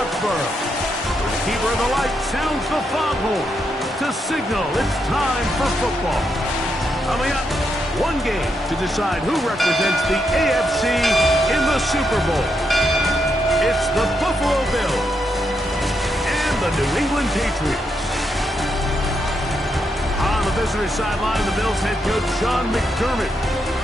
Foxborough. The keeper of the light sounds the foghorn to signal it's time for football. Coming up, one game to decide who represents the AFC in the Super Bowl. It's the Buffalo Bills and the New England Patriots. On the visitor sideline, the Bills head coach Sean McDermott.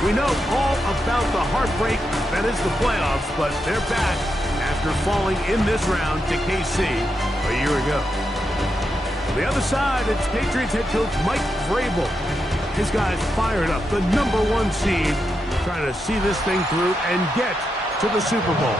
We know all about the heartbreak that is the playoffs, but they're back after falling in this round to KC a year ago. On the other side, it's Patriots head coach Mike Vrabel. His guys fired up, the #1 seed, trying to see this thing through and get to the Super Bowl.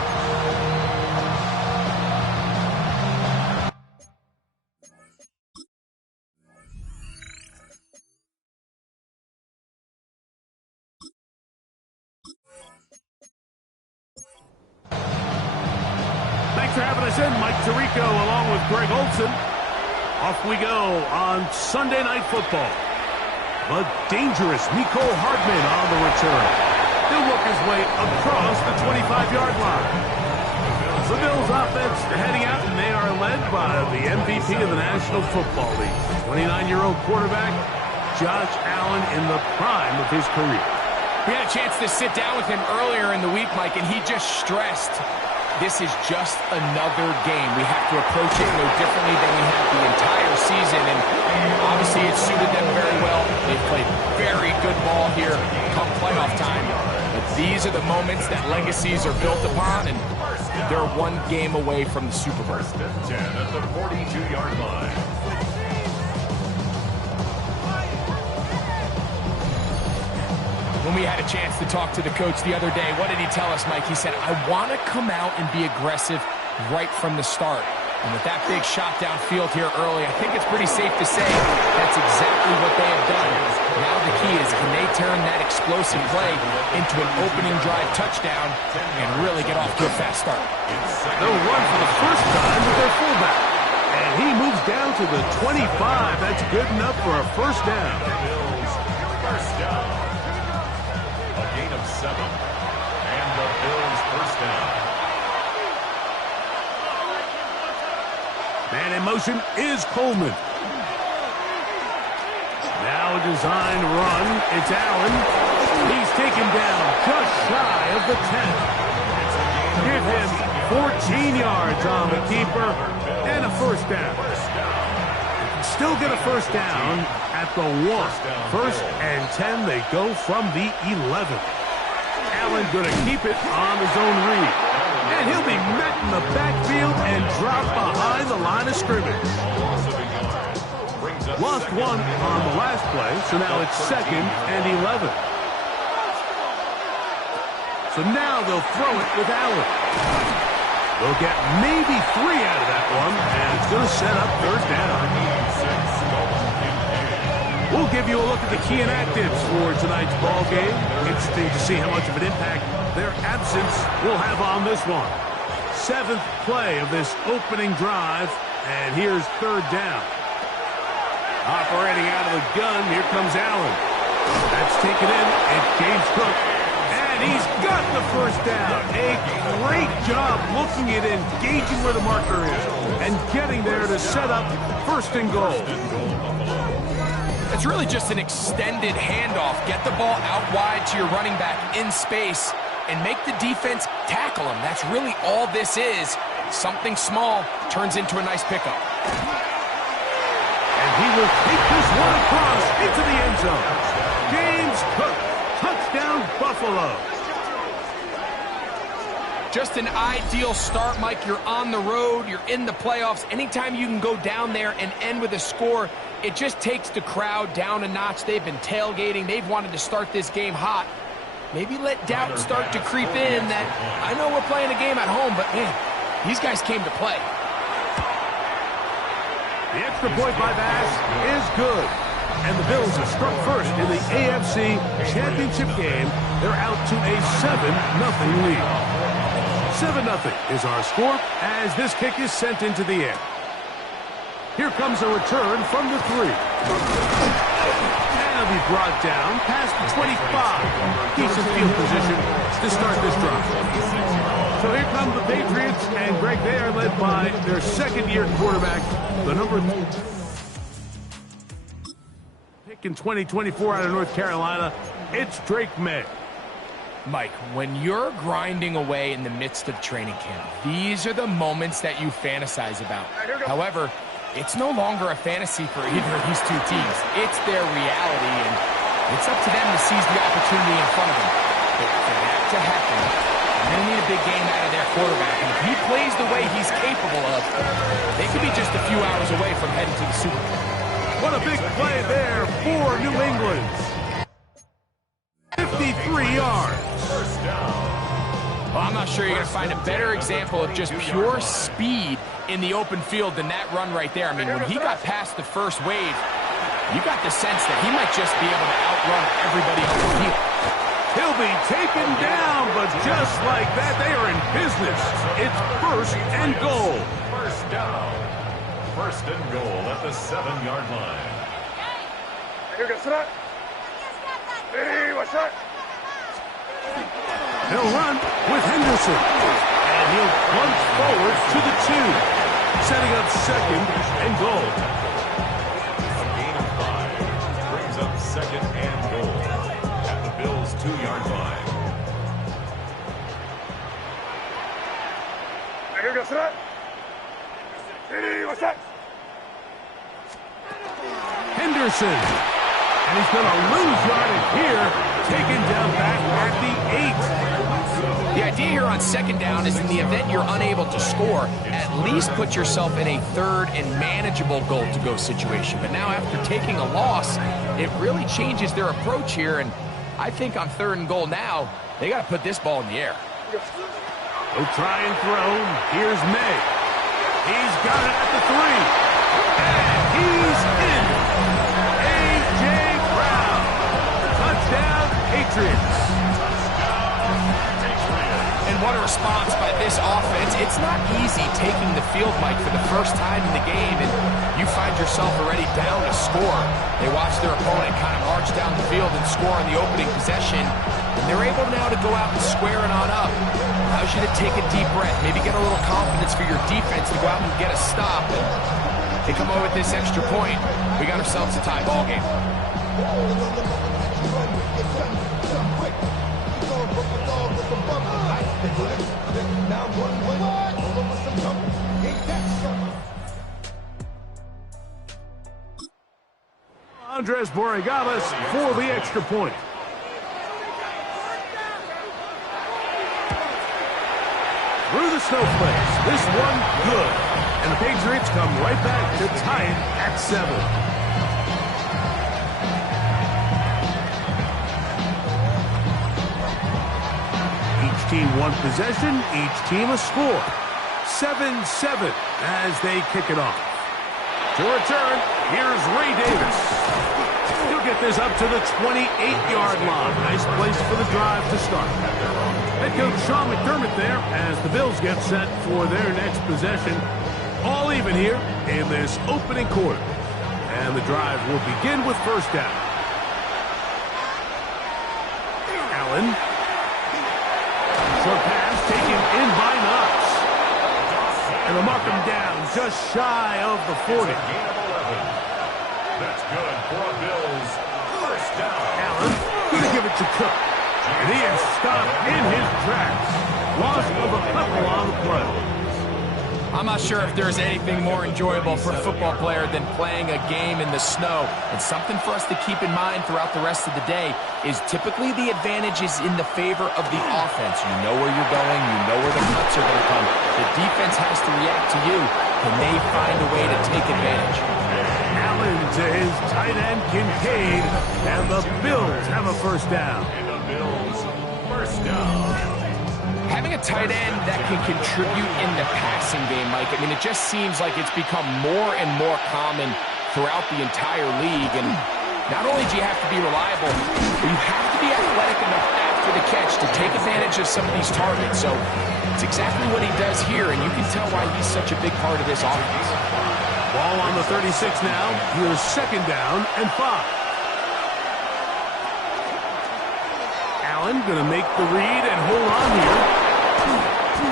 Thanks for having us in, Mike Tirico, along with Greg Olson. Off we go on Sunday Night Football. The dangerous Mecole Hardman on the return. He'll work his way across the 25-yard line. The Bills offense heading out, and they are led by the MVP of the National Football League, 29-year-old quarterback Josh Allen in the prime of his career. We had a chance to sit down with him earlier in the week, Mike, and he just stressed this is just another game. We have to approach it no differently than we have the entire season, and obviously it suited them very well. They've played very good ball here come playoff time, but these are the moments that legacies are built upon, and they're one game away from the Super Bowl. 10 at the 42-yard line. When we had a chance to talk to the coach the other day, what did he tell us, Mike? He said, I want to come out and be aggressive right from the start. And with that big shot downfield here early, I think it's pretty safe to say that's exactly what they have done. Now the key is, can they turn that explosive play into an opening drive touchdown and really get off to a fast start? They'll run for the first time with their fullback. And he moves down to the 25. That's good enough for a first down. First down. A gain of 7. And the Bills first down. Man in motion is Coleman. Now a designed run. It's Allen. He's taken down just shy of the 10. Give him 14 yards on the keeper and a first down. Still get a first down at the 1. First and 10, they go from the 11. Allen going to keep it on his own read. And he'll be met in the backfield and dropped behind the line of scrimmage. Lost 1 on the last play, so now it's 2nd and 11. So now they'll throw it with Allen. They'll get maybe 3 out of that one, and it's going to set up third down. We'll give you a look at the key inactives for tonight's ball game. Interesting to see how much of an impact their absence will have on this one. 7th play of this opening drive, and here's third down. Operating out of the gun, here comes Allen. That's taken in, it's James Cook. And he's got the first down. A great job looking at engaging where the marker is and getting there to set up first and goal. It's really just an extended handoff. Get the ball out wide to your running back in space and make the defense tackle him. That's really all this is. Something small turns into a nice pickup. And he will take this one across into the end zone. James Cook, touchdown Buffalo. Just an ideal start, Mike. You're on the road. You're in the playoffs. Anytime you can go down there and end with a score, it just takes the crowd down a notch. They've been tailgating. They've wanted to start this game hot. Maybe let doubt start to creep in that I know we're playing a game at home, but man, these guys came to play. The extra point by Bass is good. And the Bills are struck first in the AFC Championship game. They're out to a 7-0 lead. 7-0 is our score as this kick is sent into the air. Here comes a return from the 3. And it'll be brought down past the 25. Decent field position to start this drive. So here come the Patriots, and Greg, they are led by their second-year quarterback, the number pick in 2024 out of North Carolina. It's Drake May. Mike, when you're grinding away in the midst of training camp, these are the moments that you fantasize about. However, it's no longer a fantasy for either of these two teams. It's their reality, and it's up to them to seize the opportunity in front of them. But for that to happen, they're going to need a big game out of their quarterback. And if he plays the way he's capable of, they could be just a few hours away from heading to the Super Bowl. What a big play there for New England. 53 yards. First down. Well, I'm not sure you're going to find a better example of just pure speed in the open field than that run right there. I mean, when he got past the first wave, you got the sense that he might just be able to outrun everybody on the field. He'll be taken down, but just like that, they are in business. It's first and goal. First down. First and goal at the 7-yard line. He'll run with Henderson, and he'll plunge forward to the 2, setting up second and goal. A gain of 5 brings up second and goal at the Bills' 2-yard line. Henderson, and he's going to lose yardage here, taken down back at the 8. The idea here on second down is in the event you're unable to score, at least put yourself in a third and manageable goal-to-go situation. But now after taking a loss, it really changes their approach here, and I think on third and goal now, they got to put this ball in the air. He'll try and throw. Here's May. He's got it at the 3. And he's in. A.J. Brown. Touchdown, Patriots. And what a response by this offense. It's not easy taking the field, Mike, for the first time in the game, and you find yourself already down to score. They watch their opponent kind of march down the field and score on the opening possession, and they're able now to go out and square it on up. Allows you to take a deep breath, maybe get a little confidence for your defense to go out and get a stop. And they come over with this extra point. We got ourselves a tie ball game. Andres Borregales for the extra point. Through the snowflakes, this one good. And the Patriots come right back to tie it at 7. Each team one possession, each team a score. 7-7 as they kick it off. To return, here's Ray Davis. He'll get this up to the 28-yard line. Nice place for the drive to start. Head coach Sean McDermott there as the Bills get set for their next possession. All even here in this opening quarter. And the drive will begin with first down. Allen. Short pass taken in by Knox. And they'll mark him down just shy of the 40. Gain of 11. That's good for a Bills first down. Allen going to give it to Cook. And he is stopped in his tracks. Loss of a couple on the play. I'm not sure if there's anything more enjoyable for a football player than playing a game in the snow. And something for us to keep in mind throughout the rest of the day is typically the advantage is in the favor of the offense. You know where you're going. You know where the cuts are going to come. The defense has to react to you. Can they find a way to take advantage? Allen to his tight end, Kincaid. And the Bills have a first down. And the Bills first down. Having a tight end that can contribute in the passing game, Mike, I mean, it just seems like it's become more and more common throughout the entire league. And not only do you have to be reliable, but you have to be athletic enough after the catch to take advantage of some of these targets. So it's exactly what he does here, and you can tell why he's such a big part of this offense. Ball on the 36 now. Here's second down and 5. Allen going to make the read and hold on here.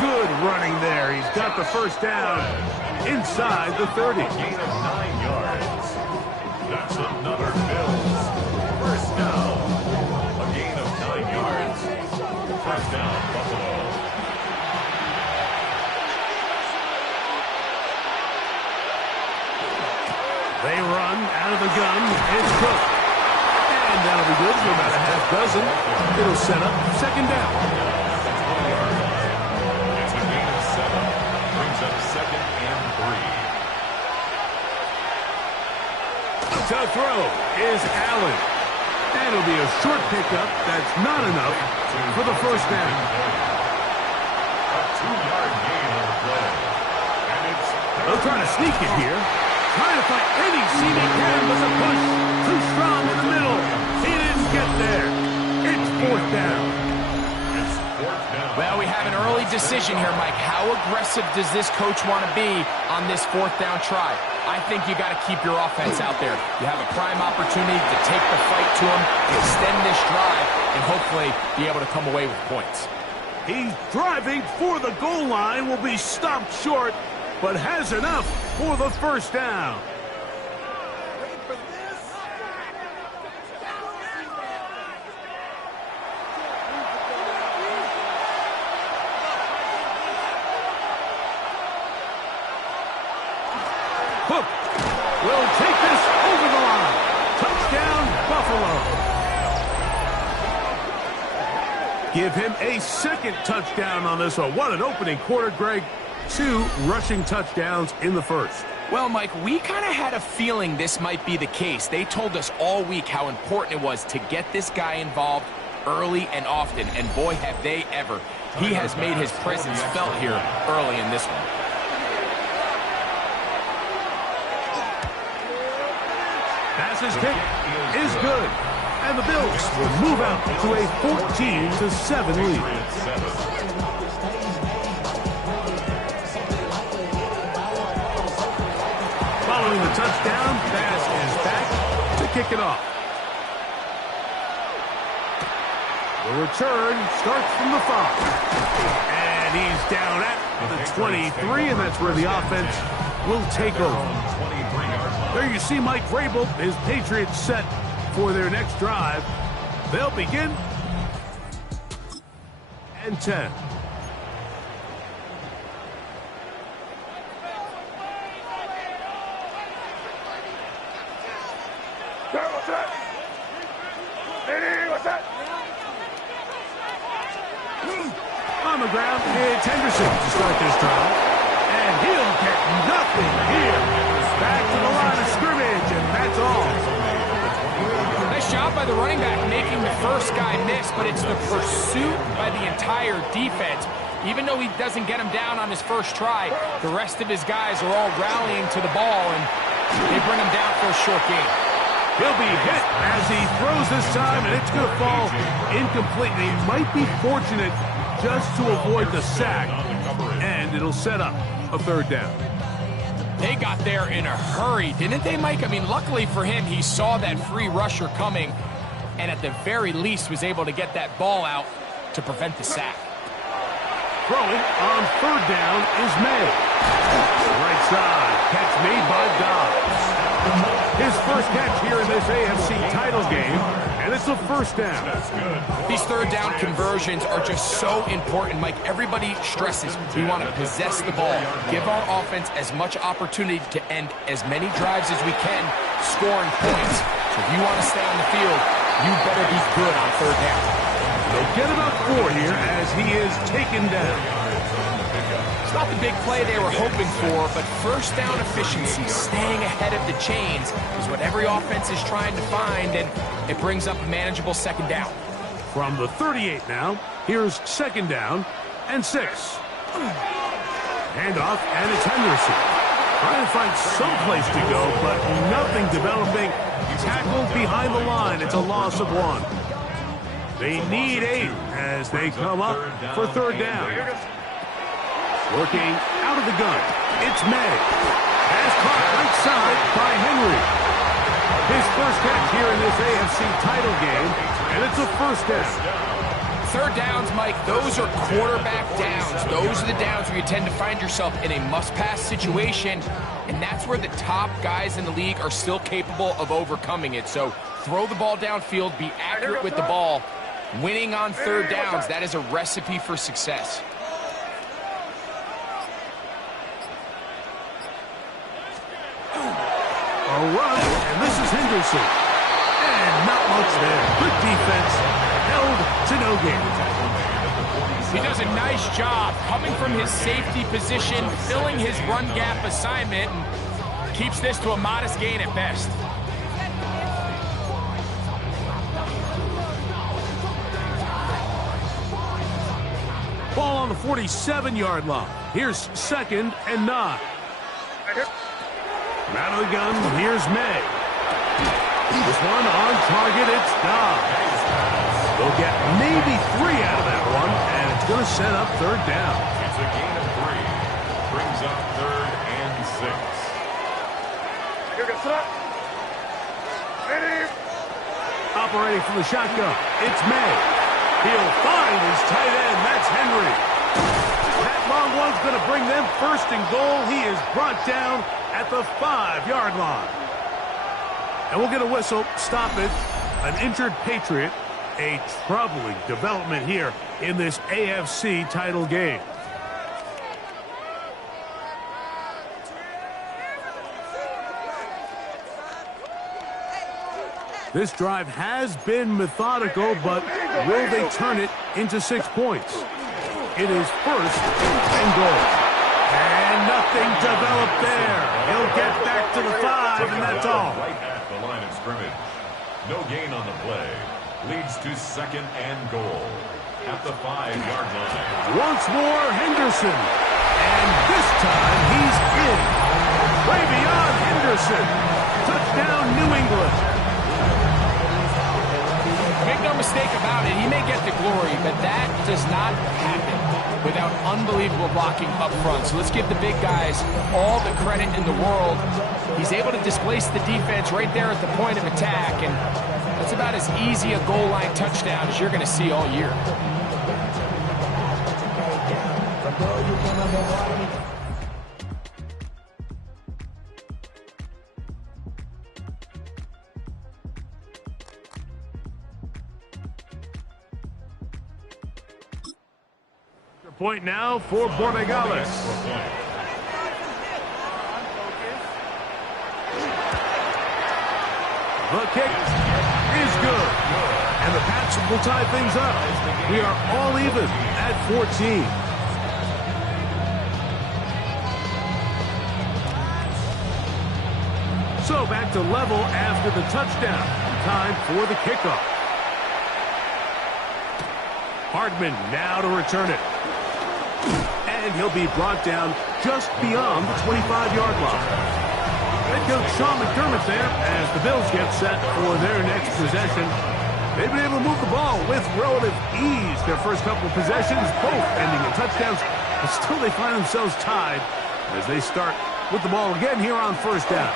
Good running there. He's got the first down inside the 30. Gain of 9 yards. That's another Bills first down. A gain of 9 yards. First down, Buffalo. They run out of the gun. It's Cook. And that'll be good for about a half dozen. It'll set up second down. It's a gain of 7. Brings up second and 3. To throw is Allen. And it'll be a short pickup. That's not enough for the first down. A 2-yard gain on the play. And it's They'll try to sneak it here. Trying to find any seam he can with a push. Too strong in the middle. He didn't get there. It's fourth down. It's fourth down. Well, we have an early decision here, Mike. How aggressive does this coach want to be on this fourth down try? I think you got to keep your offense out there. You have a prime opportunity to take the fight to him, extend this drive, and hopefully be able to come away with points. He's driving for the goal line. Will be stopped short, but has enough for the first down. Hook will take this over the line. Touchdown, Buffalo. Give him a second touchdown on this one. What an opening quarter, Greg. 2 rushing touchdowns in the first. Well, Mike, we kind of had a feeling this might be the case. They told us all week how important it was to get this guy involved early and often, and boy, have they ever. He has made his presence felt here early in this one. Pass's kick is good, and the Bills will move out to a 14-7 lead. Following the touchdown, Bass is back to kick it off. The return starts from the 5. And he's down at the 23, and that's where the offense will take over. There you see Mike Vrabel, his Patriots set for their next drive. They'll begin and 10. On the ground, it's Henderson to start this drive. And he'll get nothing here. Back to the line of scrimmage, and that's all. Nice job by the running back making the first guy miss, but it's the pursuit by the entire defense. Even though he doesn't get him down on his first try, the rest of his guys are all rallying to the ball, and they bring him down for a short gain. He'll be hit as he throws this time, and it's going to fall incomplete. He might be fortunate just to avoid the sack, and it'll set up a third down. They got there in a hurry, didn't they, Mike? I mean, luckily for him, he saw that free rusher coming, and at the very least was able to get that ball out to prevent the sack. Throwing on third down is May. Right side, catch made by Dobbs. His first catch here in this AFC title game, and it's a first down. These third down conversions are just so important, Mike. Everybody stresses we want to possess the ball, give our offense as much opportunity to end as many drives as we can, scoring points. So if you want to stay on the field, you better be good on third down. They'll get about 4 here as he is taken down. It's not the big play they were hoping for, but first down efficiency, staying ahead of the chains, is what every offense is trying to find, and it brings up a manageable second down. From the 38 now, here's second down and 6. Handoff, and it's Henderson. Trying to find some place to go, but nothing developing. Tackled behind the line. It's a loss of 1. They need 8 as they come up for third down. Working out of the gun, it's May. Pass caught right side by Henry. His first catch here in this AFC title game, and it's a first down. third downs, Mike, those are quarterback downs. Those are the downs where you tend to find yourself in a must-pass situation, and that's where the top guys in the league are still capable of overcoming it. So throw the ball downfield, be accurate with the ball. Winning on third downs, that is a recipe for success. A run, and this is Henderson. And not much there. Good defense, held to no gain. He does a nice job coming from his safety position, filling his run gap assignment, and keeps this to a modest gain at best. Ball on the 47-yard line. Here's 2nd and 9. Out of the gun, here's May. This one on target, it's Dobbs. They'll get maybe 3 out of that one, and it's going to set up third down. It's a gain of 3. Brings up 3rd and 6. Operating from the shotgun, it's May. He'll find his tight end, that's Henry. That long one's going to bring them 1st and goal. He is brought down at the 5-yard line. And we'll get a whistle, stop it. An injured Patriot, a troubling development here in this AFC title game. This drive has been methodical, but will they turn it into 6 points? It is 1st and goal. And nothing developed there. He'll get back to the 5, and that's all. Right at the line of scrimmage. No gain on the play. Leads to 2nd and goal. At the 5-yard line. Once more, Henderson. And this time, he's in. Way beyond Henderson. Touchdown, New England. Make no mistake about it, he may get the glory, but that does not happen without unbelievable blocking up front. So let's give the big guys all the credit in the world. He's able to displace the defense right there at the point of attack, and that's about as easy a goal line touchdown as you're going to see all year. Point now for Borregales. The kick is good. And the Pats will tie things up. We are all even at 14. So back to level after the touchdown. Time for the kickoff. Hardman now to return it. And he'll be brought down just beyond the 25-yard line. Head coach Sean McDermott there as the Bills get set for their next possession. They've been able to move the ball with relative ease their first couple of possessions, both ending in touchdowns, but still they find themselves tied as they start with the ball again here on 1st down.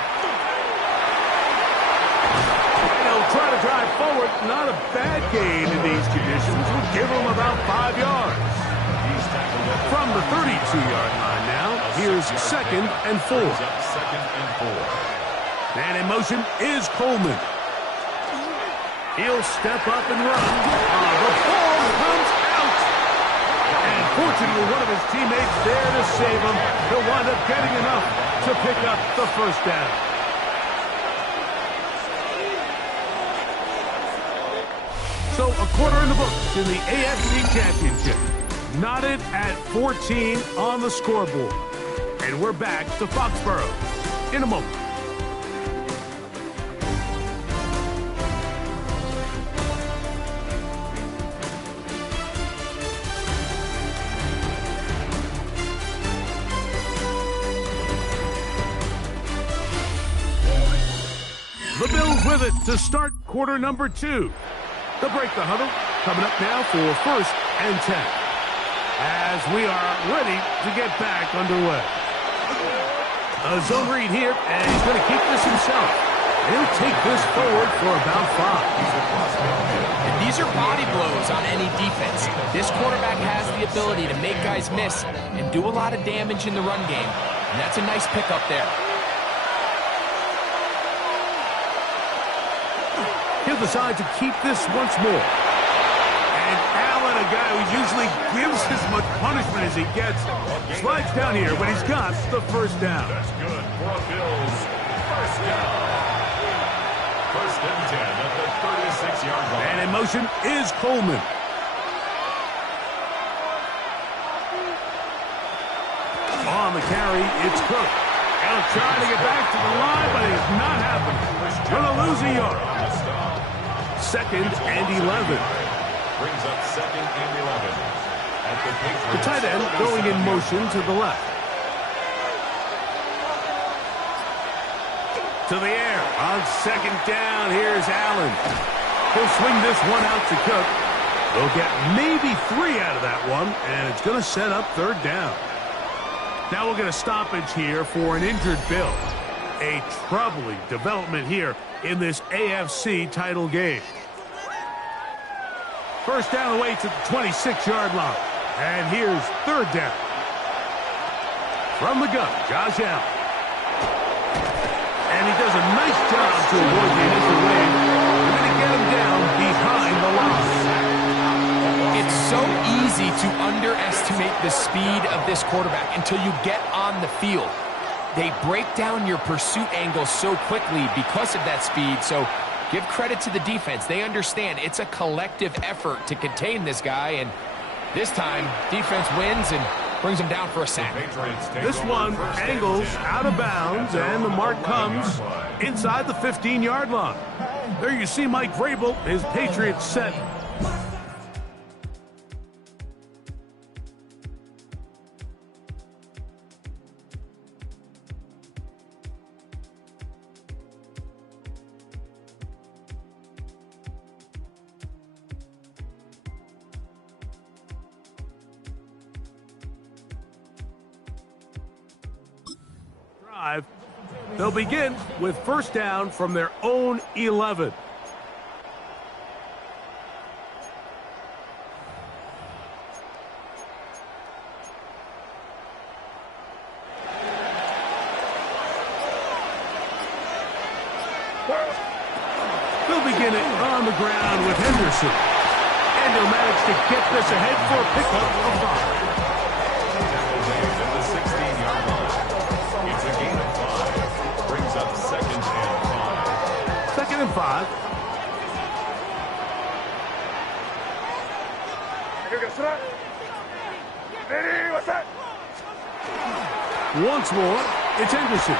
They'll try to drive forward. Not a bad gain in these conditions. We'll give them about 5 yards. From the 32-yard line now, here's 2nd and 4. And in motion is Coleman. He'll step up and run. The ball comes out. And fortunately, one of his teammates there to save him. He'll wind up getting enough to pick up the 1st down. So a quarter in the books in the AFC Championship. Knotted at 14 on the scoreboard. And we're back to Foxborough in a moment. The Bills with it to start quarter number 2. They'll break the huddle. Coming up now for 1st and 10. As we are ready to get back underway. A zone read here, and he's going to keep this himself. He'll take this forward for about 5. And these are body blows on any defense. This quarterback has the ability to make guys miss and do a lot of damage in the run game. And that's a nice pickup there. He'll decide to keep this once more. And Allen, a guy who usually gives as much punishment as he gets, slides down here, but he's got the first down. That's good for a Bills first down. First and 10 at the 36-yard line. And in motion is Coleman. On the carry, it's Cook. He'll try to get back to the line, but it's not happening. Going to lose a yard. Second and 11. Brings up second and 11. At the Patriots. The tight end going in motion to the left. To the air. On second down, here's Allen. He'll swing this one out to Cook. They'll get maybe 3 out of that one, and it's going to set up third down. Now we'll get a stoppage here for an injured Bill. A troubling development here in this AFC title game. First down away to the 26-yard line. And here's third down. From the gun, Josh Allen. And he does a nice job to avoid the initial wave. We're going to get him down behind the line. It's so easy to underestimate the speed of this quarterback until you get on the field. They break down your pursuit angle so quickly because of that speed. So give credit to the defense. They understand it's a collective effort to contain this guy. And this time, defense wins and brings him down for a sack. This one angles out of bounds, and the mark comes inside the 15-yard line. There you see Mike Vrabel, his Patriots set. They'll begin with first down from their own 11. They'll begin it on the ground with Henderson. And he'll manage to get this ahead for a pickup of 5. Second and 5. Once more, it's Henderson.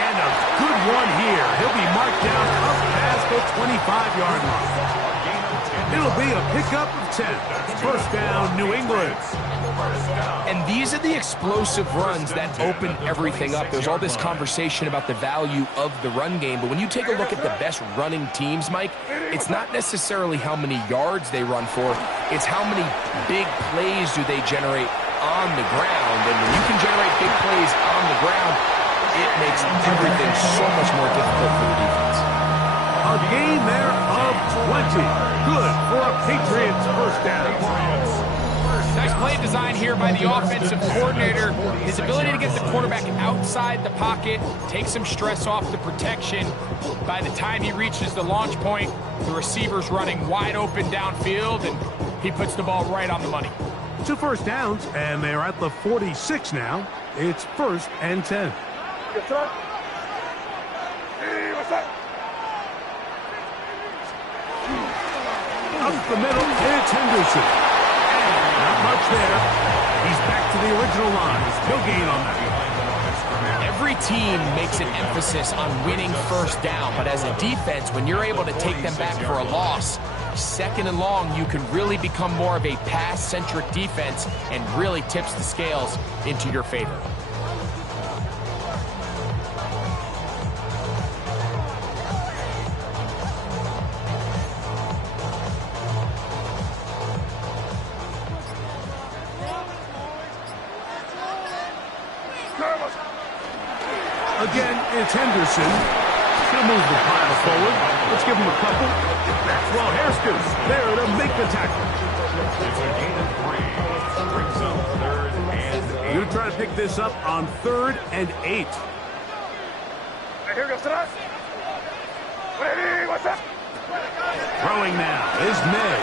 And a good one here. He'll be marked down up past the 25-yard line. It'll be a pickup of 10. First down, New England. And these are the explosive runs that open everything up. There's all this conversation about the value of the run game, but when you take a look at the best running teams, Mike, it's not necessarily how many yards they run for, it's how many big plays do they generate on the ground. And when you can generate big plays on the ground, it makes everything so much more difficult for the defense. A gain there of 20. Good for a Patriots first down. Nice play design here by the offensive coordinator. His ability to get the quarterback outside the pocket, take some stress off the protection. By the time he reaches the launch point, the receiver's running wide open downfield, and he puts the ball right on the money. 2 first downs, and they're at the 46 now. It's first and 10. Up the middle, it's Henderson. Not much there. He's back to the original line. No gain on that. Every team makes an emphasis on winning first down, but as a defense, when you're able to take them back for a loss, second and long, you can really become more of a pass-centric defense and really tips the scales into your favor. Again, it's Henderson. He's going to move the pile forward. Let's give him a couple. Maxwell Haskins there to make the tackle. It's a gain of 3. Brings up 3rd and 8. Going to try to pick this up on 3rd and 8. Here goes tonight. Ready, what's up? Throwing now is May.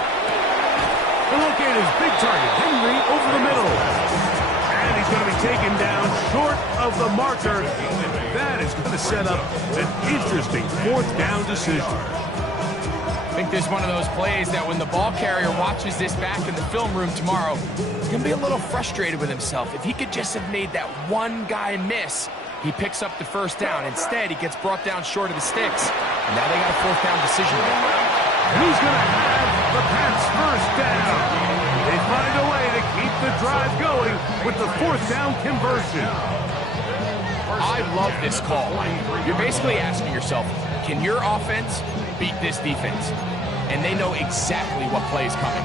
And look at his big target, Henry, over the middle. And he's going to be taken down short of the marker. That is going to set up an interesting 4th down decision. I think this is one of those plays that when the ball carrier watches this back in the film room tomorrow, he's going to be a little frustrated with himself. If he could just have made that one guy miss, he picks up the 1st down. Instead, he gets brought down short of the sticks. And now they got a 4th down decision. Who's going to have the Pats' 1st down? They find a way to keep the drive going with the 4th down conversion. I love this call. You're basically asking yourself, can your offense beat this defense? And they know exactly what play is coming.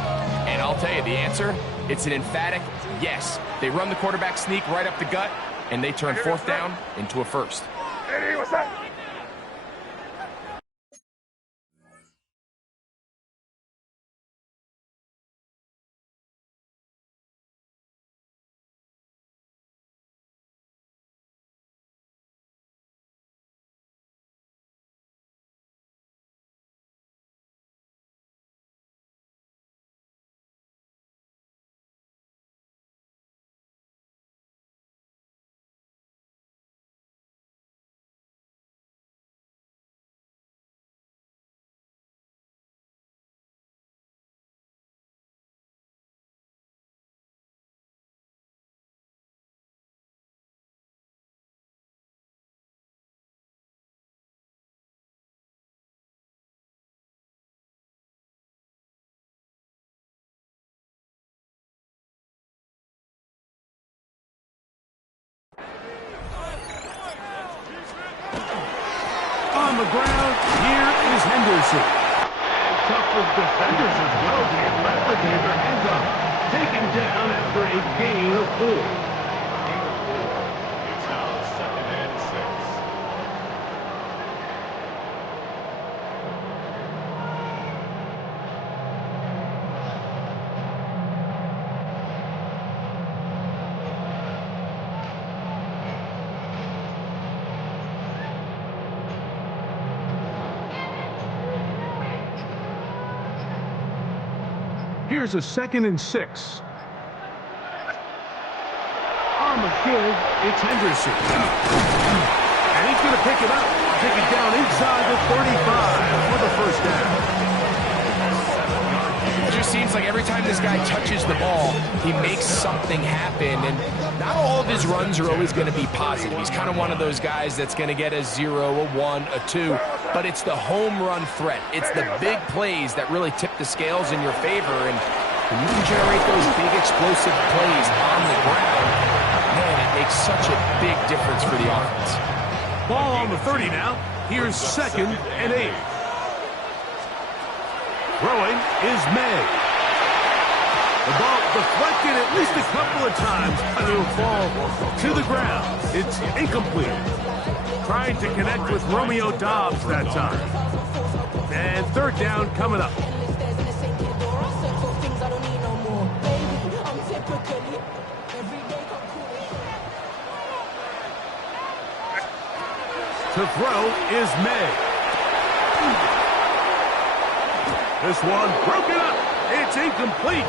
And I'll tell you the answer, it's an emphatic yes. They run the quarterback sneak right up the gut, and they turn 4th down into a 1st. Hey, what's that? On the ground, here is Henderson. And tough with defenders as well. Can't let the defender end up taken down after a gain of 4. It's now 2nd and 6. Here's a 2nd and 6. On the give, it's Henderson. And he's going to pick it up. Take it down inside the 35 for the 1st down. It just seems like every time this guy touches the ball, he makes something happen. And not all of his runs are always going to be positive. He's kind of one of those guys that's going to get a 0, a 1, a 2. But it's the home run threat. It's the big plays that really tip the scales in your favor. And when you can generate those big explosive plays on the ground, man, it makes such a big difference for the offense. Ball on the 30 now. Here's 2nd and 8. Throwing is May. The ball deflected at least a couple of times, but it'll fall to the ground. It's incomplete. Trying to connect with Romeo Dobbs that time. And 3rd down coming up. To throw is May. This one broken up. It's incomplete.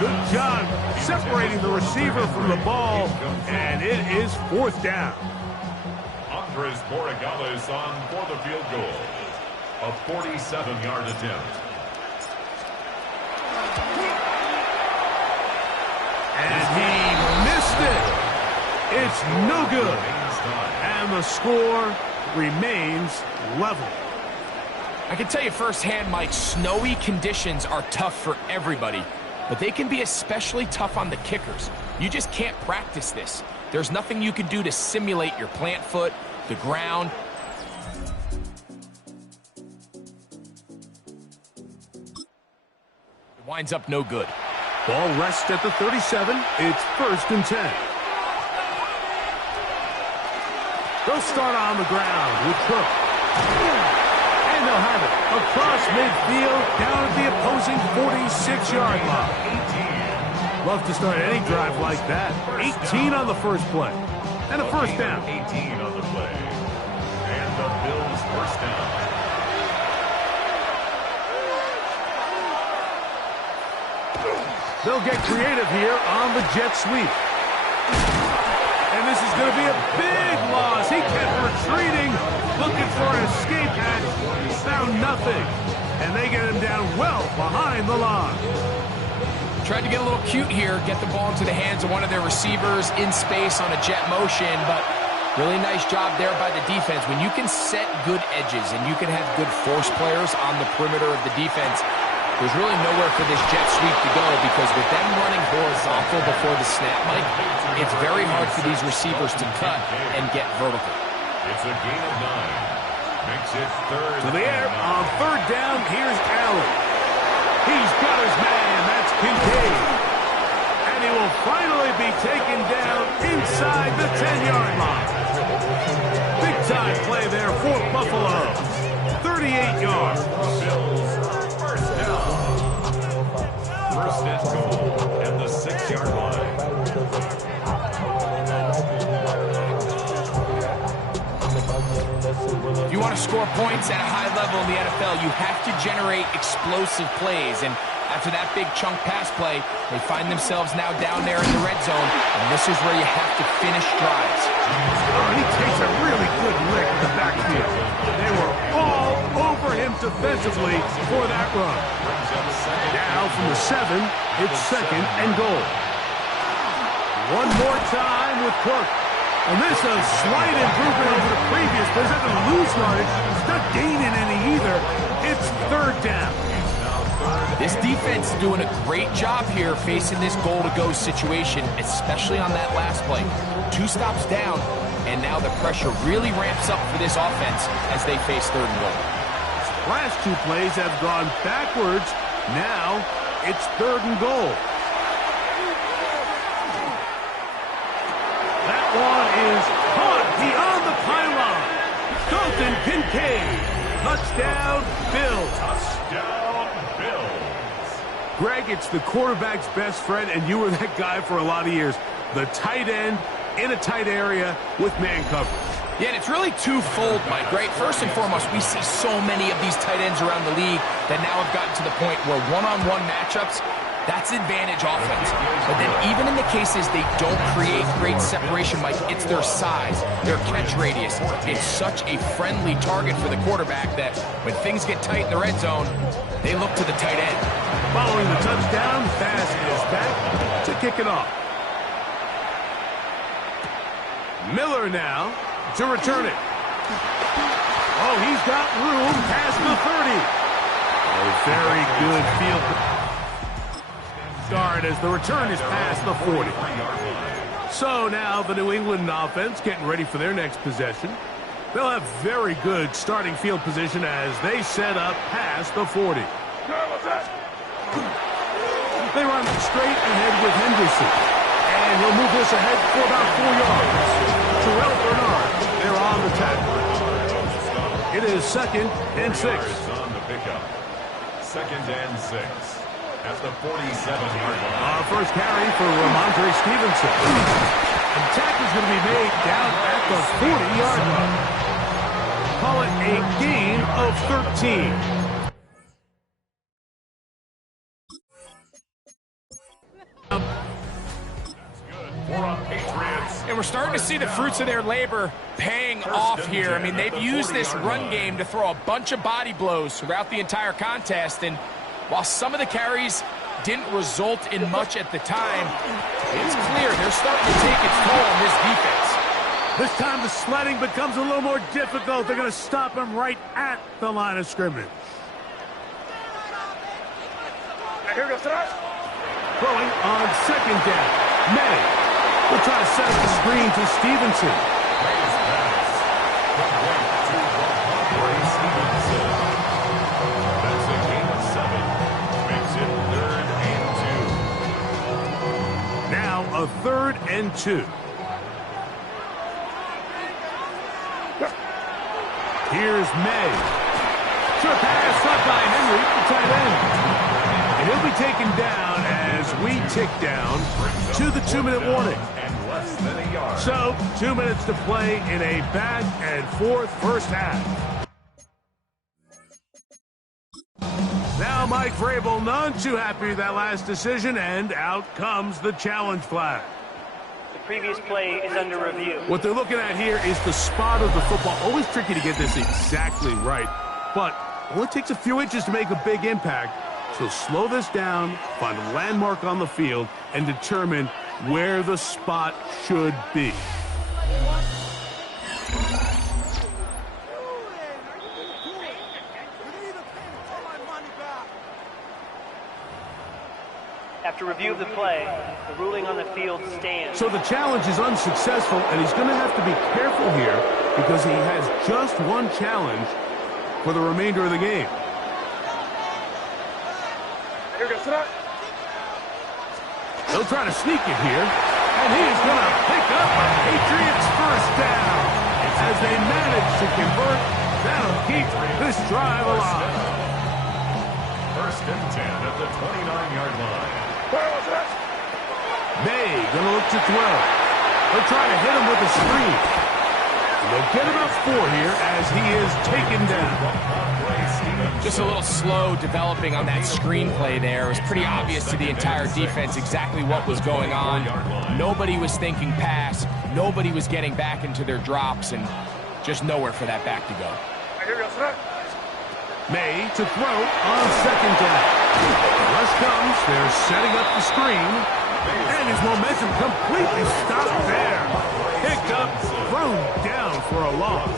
Good job separating the receiver from the ball. And it is 4th down. Andres Borregales on for the field goal. A 47-yard attempt. And he missed it. It's no good. And the score remains level. I can tell you firsthand, Mike, snowy conditions are tough for everybody, but they can be especially tough on the kickers. You just can't practice this. There's nothing you can do to simulate your plant foot, the ground. It winds up no good. Ball rests at the 37. It's 1st and 10. They'll start on the ground with Cook. And they'll have it across midfield down at the opposing 46-yard line. Love to start any drive like that. 18 on the first play. And a first down. 18 on the play. And the Bills first down. They'll get creative here on the jet sweep. And this is going to be a big loss. He kept retreating, looking for an escape hatch. Found nothing. And they get him down well behind the line. Tried to get a little cute here, get the ball into the hands of one of their receivers in space on a jet motion, but really nice job there by the defense. When you can set good edges and you can have good force players on the perimeter of the defense, there's really nowhere for this jet sweep to go, because with them running horizontal before the snap, Mike, it's very hard for these receivers to cut and get vertical. It's a gain of 9. Makes it third. To the air on third down. Here's Allen. He's got his man. That's Kincaid. And he will finally be taken down inside the 10-yard line. Big time play there for Buffalo. 38 yards. First down. First and goal at the 6-yard line. If you want to score points at a high level in the NFL, you have to generate explosive plays. And after that big chunk pass play, they find themselves now down there in the red zone. And this is where you have to finish drives. Oh, he takes a really good lick in the backfield. They were all over him defensively for that run. Now from the 7, it's second and goal. One more time with Cook. And this is a slight improvement over the previous. There's not going to lose yardage. It's not gaining any either. It's third down. This defense is doing a great job here facing this goal-to-go situation, especially on that last play. 2 stops down, and now the pressure really ramps up for this offense as they face third and goal. Last 2 plays have gone backwards. Now it's third and goal. That one is caught beyond the pylon. Dalton Kincaid. Touchdown, Bills. Touchdown, Bills. Greg, it's the quarterback's best friend, and you were that guy for a lot of years. The tight end in a tight area with man coverage. Yeah, and it's really twofold, Mike, right? First and foremost, we see so many of these tight ends around the league that now have gotten to the point where one-on-one matchups, that's advantage offense. But then even in the cases they don't create great separation, Mike, it's their size, their catch radius. It's such a friendly target for the quarterback that when things get tight in the red zone, they look to the tight end. Following the touchdown, pass is back to kick it off. Miller now to return it. Oh, he's got room past the 30. A very good field start as the return is past the 40. So now the New England offense getting ready for their next possession. They'll have very good starting field position as they set up past the 40. They run straight ahead with Henderson. And he'll move this ahead for about 4 yards. Terrell Bernard, they're on the tackle. It is second and 6. On the pickup. Second and 6. At the 47-yard line. Our first carry for Ramondre Stevenson. And the tackle's going to be made down at the 40-yard line. Call it a gain of 13. And we're starting to see the fruits of their labor paying off here. I mean, they've used this run game to throw a bunch of body blows throughout the entire contest. And while some of the carries didn't result in much at the time, it's clear they're starting to take its toll on this defense. This time the sledding becomes a little more difficult. They're going to stop him right at the line of scrimmage. Throwing on second down. May will try to set up the screen to Stevenson. That's a gain of 7. Makes it third and 2. Now a third and 2. Here's May. Short pass, caught by Henry, the tight end. And he'll be taken down as we tick down to the 2-minute warning. So, 2 minutes to play in a back-and-forth first half. Now Mike Vrabel none too happy with that last decision, and out comes the challenge flag. The previous play is under review. What they're looking at here is the spot of the football. Always tricky to get this exactly right, but it only takes a few inches to make a big impact. So slow this down, find a landmark on the field, and determine where the spot should be. After review of the play, the ruling on the field stands. So the challenge is unsuccessful, and he's going to have to be careful here because he has just one challenge for the remainder of the game. Here goes tonight. He'll try to sneak it here, and he's going to pick up a Patriots first down. As they manage to convert, that'll keep this drive alive. First and 10 at the 29-yard line. May going to look to throw. They'll try to hit him with a screen. They'll get about 4 here as he is taken down. Just a little slow developing on that screenplay there. It was pretty obvious to the entire defense exactly what was going on. Nobody was thinking pass. Nobody was getting back into their drops, and just nowhere for that back to go. May to throw on second down. Rush comes. They're setting up the screen. And his momentum completely stopped there. Picked up, thrown down for a loss.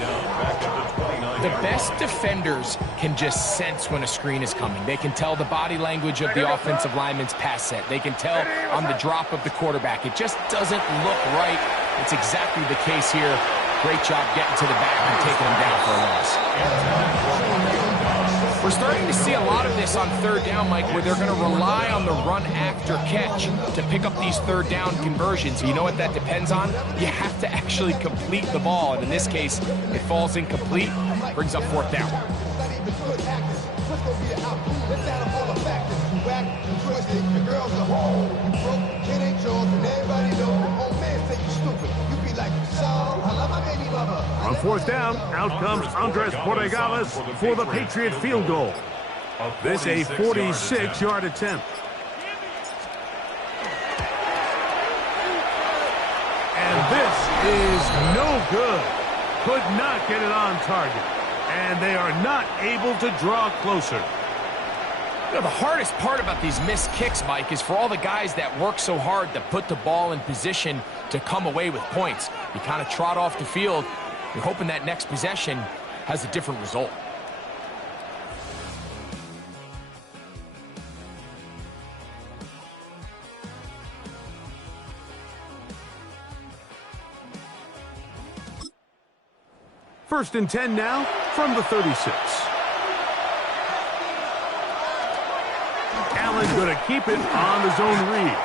The best defenders can just sense when a screen is coming. They can tell the body language of the offensive lineman's pass set. They can tell on the drop of the quarterback. It just doesn't look right. It's exactly the case here. Great job getting to the back and taking him down for a loss. We're starting to see a lot of this on third down, Mike, where they're going to rely on the run after catch to pick up these third down conversions. You know what that depends on? You have to actually complete the ball, and in this case, it falls incomplete, brings up fourth down. On fourth down, out comes Andres Borregales for the Patriot field goal. This a 46-yard attempt. And this is no good. Could not get it on target. And they are not able to draw closer. You know, the hardest part about these missed kicks, Mike, is for all the guys that work so hard to put the ball in position to come away with points. You kind of trot off the field. You're hoping that next possession has a different result. First and 10 now from the 36. Allen's going to keep it on the zone read.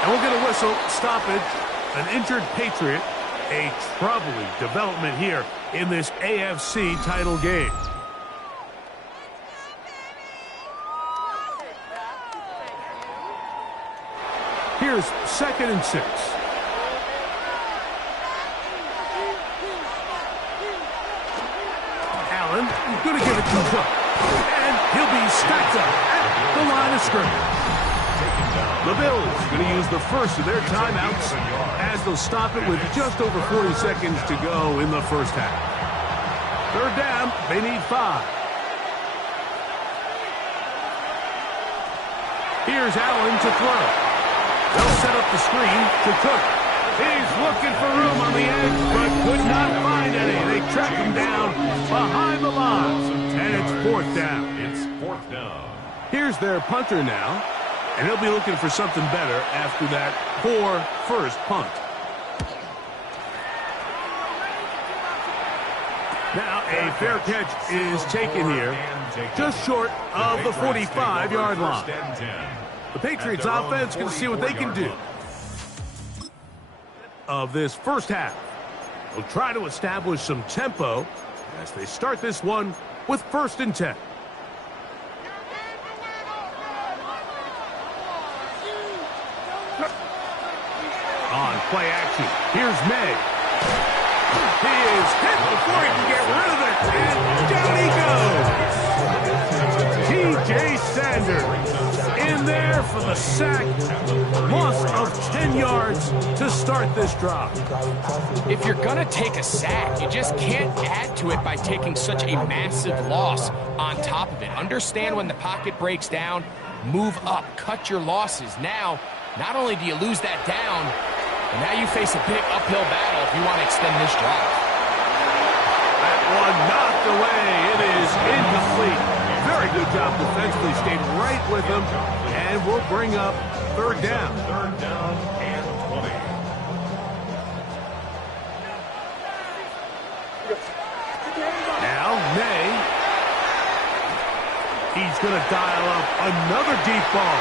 And we'll get a whistle, stoppage, an injured Patriot. A troubling development here in this AFC title game. Here's 2nd and 6. Allen is going to give it to Cook. And he'll be stacked up at the line of scrimmage. The Bills going to use the first of their timeouts as they'll stop it with just over 40 seconds to go in the first half. Third down, they need 5. Here's Allen to throw. They'll set up the screen to Cook. He's looking for room on the edge, but could not find any. They track him down behind the line, and it's 4th down. It's 4th down. Here's their punter now. And he'll be looking for something better after that poor first punt. Now a fair catch is taken here, just short of the 45-yard line. The Patriots offense going to see what they can do of this first half. They'll try to establish some tempo. as they start this one with 1st and 10. On play action, here's May. He is hit before he can get rid of it, and down he goes. T.J. Sanders in there for the sack. Loss of 10 yards to start this drive. If you're going to take a sack, you just can't add to it by taking such a massive loss on top of it. Understand when the pocket breaks down, move up, cut your losses. Now, not only do you lose that down, but now you face a big uphill battle if you want to extend this drive. That one knocked away. It is incomplete. Very good job defensively. Stayed right with him. And we'll bring up 3rd down. 3rd down and 20. Now, May. He's going to dial up another deep ball.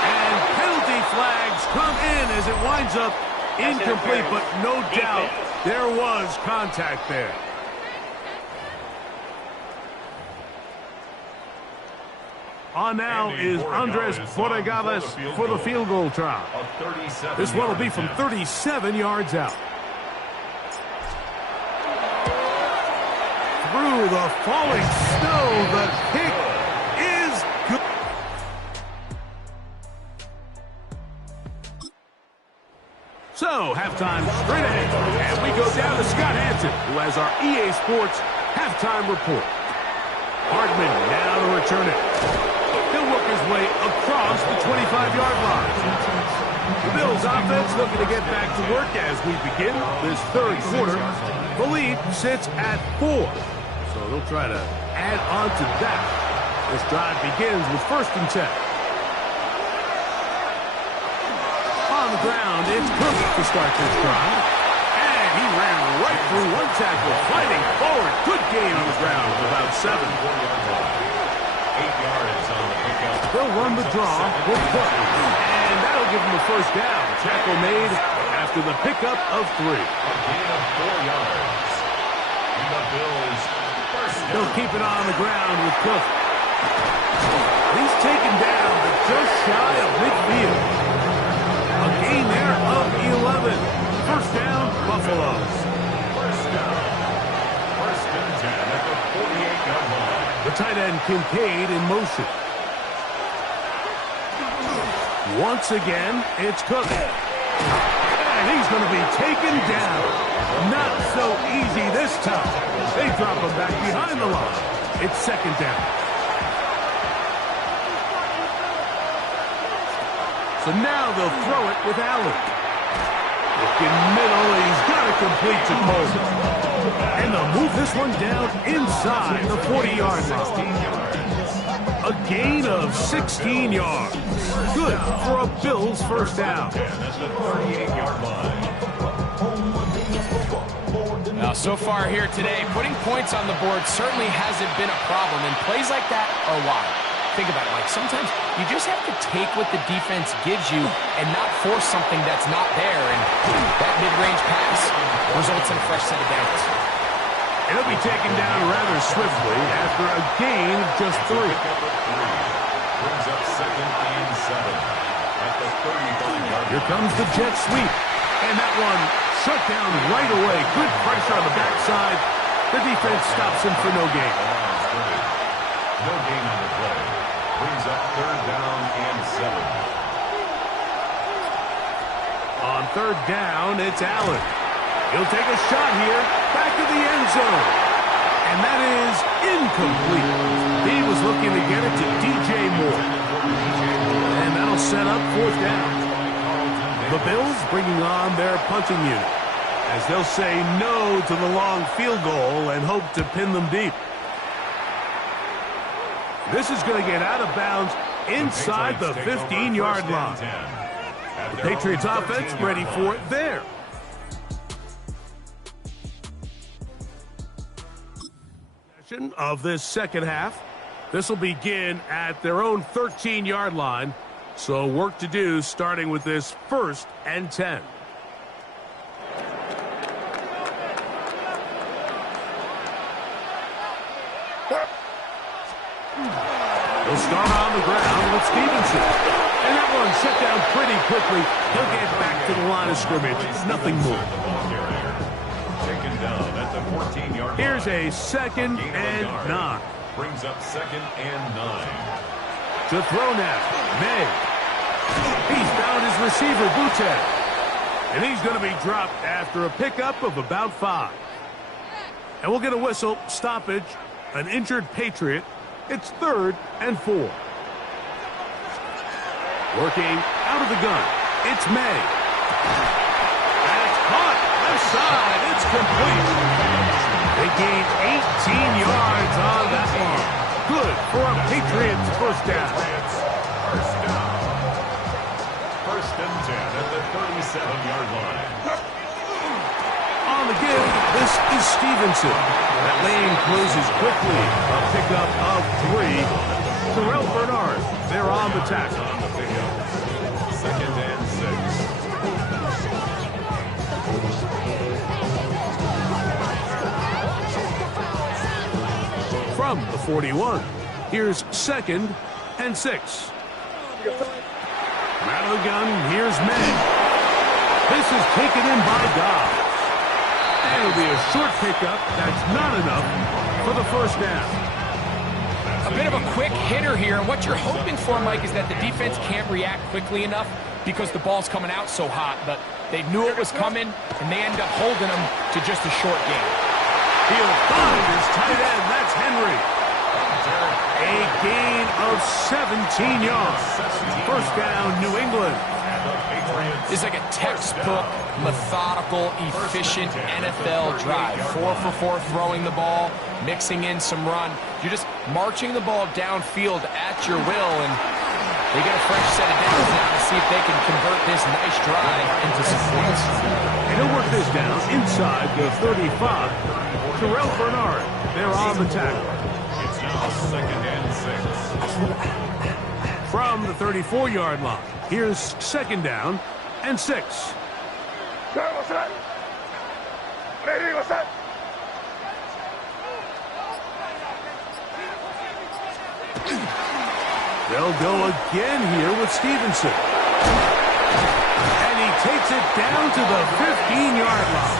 And penalty flags come in as it winds up incomplete, but no doubt there was contact there. On now is Andres Borregales for the field goal try. This one will be from 37 yards out. Through the falling snow, the kick is good. So, halftime straight ahead, and we go down to Scott Hansen, who has our EA Sports halftime report. Hardman now to return it. He'll work his way across the 25-yard line. The Bills offense looking to get back to work as we begin this 3rd quarter. The lead sits at 4, so they'll try to add on to that. This drive begins with 1st and 10. On the ground, it's Cook to start this drive. And he ran right through one tackle, fighting forward. Good gain on the ground of about 7. 8 yards on the pickup. They'll run the draw with Cook. And that'll give him a 1st down. Tackle made after the pickup of 3. A gain of 4 yards. And the Bills 1st down. They'll keep it on the ground with Cook. He's taken down, but just shy of midfield. A gain there of 11. 1st down, Buffalo. 1st down. 1st and 10 at the 48-yard line. The tight end Kincaid in motion. Once again, it's Cook. And he's going to be taken down. Not so easy this time. They drop him back behind the line. It's 2nd down. So now they'll throw it with Allen. Looking middle, he's got it complete to Coleman. And they'll move this one down inside the 40-yard line. A gain of 16 yards. Good for a Bills 1st down. That's the 38-yard line. Now, so far here today, putting points on the board certainly hasn't been a problem, and plays like that are why. Think about it, Mike. Sometimes you just have to take what the defense gives you and not force something that's not there, and that mid-range pass results in a fresh set of downs. It'll be taken down rather swiftly after a gain of just 3. Brings up 2nd and 7 at the 35-yard line. Here comes the jet sweep. And that one shut down right away. Good pressure on the backside. The defense stops him for no gain. No gain on the play. Brings up 3rd down and 7. On 3rd down, it's Allen. He'll take a shot here. Back to the end zone. And that is incomplete. He was looking to get it to DJ Moore. And that'll set up 4th down. The Bills bringing on their punting unit, as they'll say no to the long field goal and hope to pin them deep. This is going to get out of bounds inside the 15-yard line. The Patriots offense ready for it there. Of this 2nd half. This will begin at their own 13-yard line. So work to do starting with this 1st and 10. He'll start on the ground with Stevenson. And that one shut down pretty quickly. He'll get back to the line of scrimmage. Nothing more. Taken down at the 14-yard line. Here's a 2nd and 9. Brings up 2nd and 9. To throw now, May. He's found his receiver, Butte. And he's going to be dropped after a pickup of about 5. And we'll get a whistle, stoppage, an injured Patriot. It's 3rd and 4. Working out of the gun, it's May. That's caught, left side, it's complete. They gained 18 yards on that one. Good for a Patriots first down. First and 10 at the 37-yard line. On the give, this is Stevenson. That lane closes quickly. A pickup of 3. Terrell Bernard, they're on the tackle. On the pickup. 2nd and 6. From the 41, here's 2nd and 6. Out of the gun, here's May. This is taken in by Dobbs. And it'll be a short pickup. That's not enough for the first down. A bit of a quick hitter here, and what you're hoping for, Mike, is that the defense can't react quickly enough because the ball's coming out so hot, but they knew it was coming, and they end up holding them to just a short game. He'll find his tight end. That's Henry. A gain of 17 yards. First down, New England. It's like a textbook, methodical, efficient NFL drive. 4 for 4 throwing the ball, mixing in some run. You're just marching the ball downfield at your will, and they get a fresh set of downs now to see if they can convert this nice drive into some points. And he'll work this down inside the 35. Terrell Bernard, they're on the tackle. It's now 2nd and 6. From the 34-yard line, here's 2nd down and 6. They'll go again here with Stevenson. And he takes it down to the 15-yard line.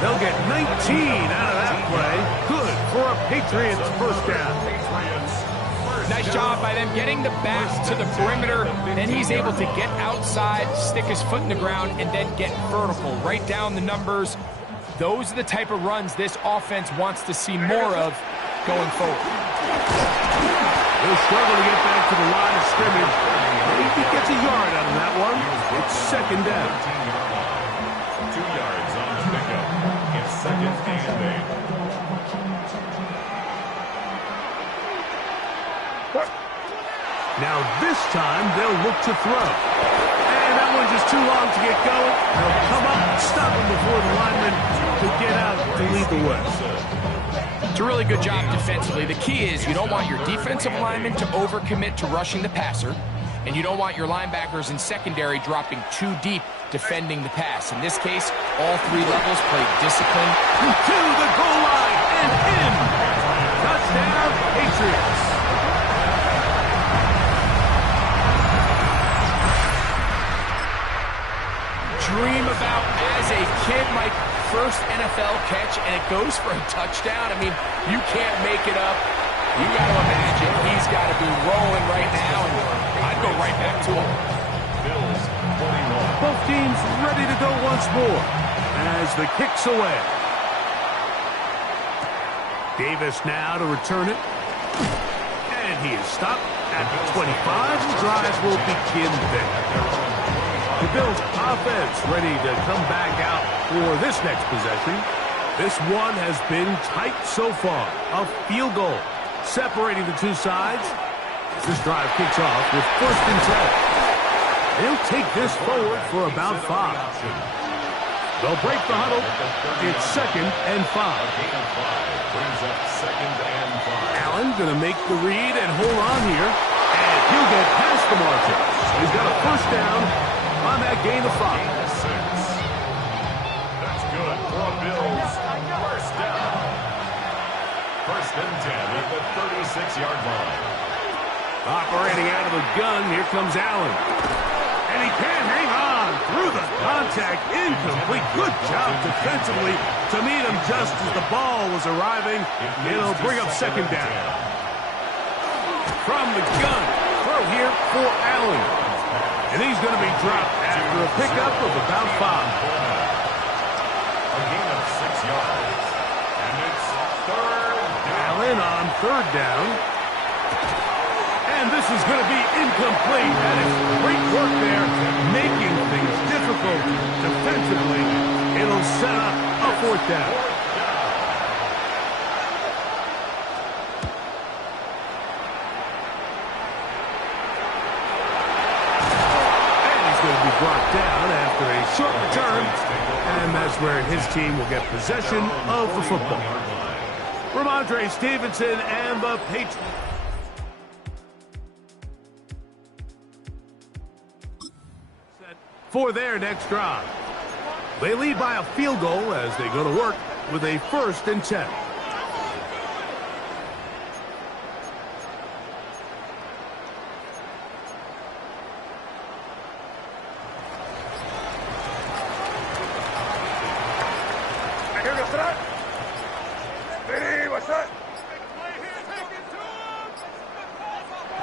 They'll get 19 out of that play. Good for a Patriots first down. Nice job by them getting the back to the perimeter. Then he's able to get outside, stick his foot in the ground, and then get vertical. Right down the numbers. Those are the type of runs this offense wants to see more of going forward. He'll struggle to get back to the line of scrimmage. Maybe gets a yard out of that one. It's 2nd down. 2 yards on the pickup. It's 2nd and 8. Now this time they'll look to throw. And that one's just too long to get going. They'll come up and stop him before the lineman to get out to lead the way. It's a really good job defensively. The key is you don't want your defensive linemen to overcommit to rushing the passer, and you don't want your linebackers in secondary dropping too deep defending the pass. In this case, all 3 levels played discipline. To the goal line and in. Touchdown, Patriots. Dream about as a kid, Mike, first NFL catch, and it goes for a touchdown. I mean, you can't make it up. You got to imagine he's got to be rolling right now, and I'd go right back to him. Bills 41. Both teams ready to go once more as the kick's away. Davis now to return it. And he is stopped at the 25. The drive will begin there. The Bills offense ready to come back out for this next possession. This one has been tight so far. A field goal separating the two sides. This drive kicks off with 1st and 10. He'll take this forward for about 5. They'll break the huddle. It's 2nd and 5. Brings up 2nd and 5. Allen going to make the read and hold on here. And he'll get past the marker. He's got a first down on that gain of 5. That's good for a Bills first down. 1st and 10 at the 36-yard line. Operating out of the gun, here comes Allen. And he can't hang on through the contact. Incomplete. Good job defensively to meet him just as the ball was arriving. It'll bring up second down. From the gun, throw here for Allen. And he's going to be dropped after a pickup of about 5. A gain of 6 yards. And it's third down. Allen on third down. And this is going to be incomplete. That is great work there, making things difficult defensively. It'll set up a fourth down. And he's going to be brought down after a short return. And that's where his team will get possession of the football. Ramondre Stevenson and the Patriots. For their next drive. They lead by a field goal as they go to work with a 1st and 10.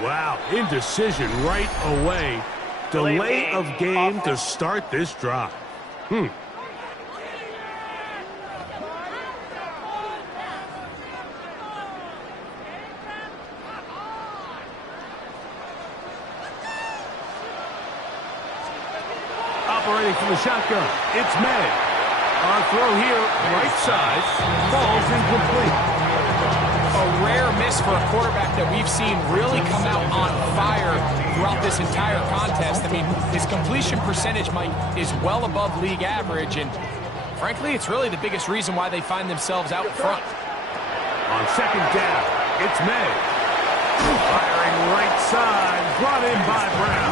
Wow, indecision right away. Delay of game to start this drive. Operating from the shotgun, it's May. On throw here, right side, falls incomplete. A rare miss for a quarterback that we've seen really come out on fire throughout this entire contest. I mean, his completion percentage, Mike, is well above league average, and frankly, it's really the biggest reason why they find themselves out front. On second down, it's May. Firing right side, brought in by Brown.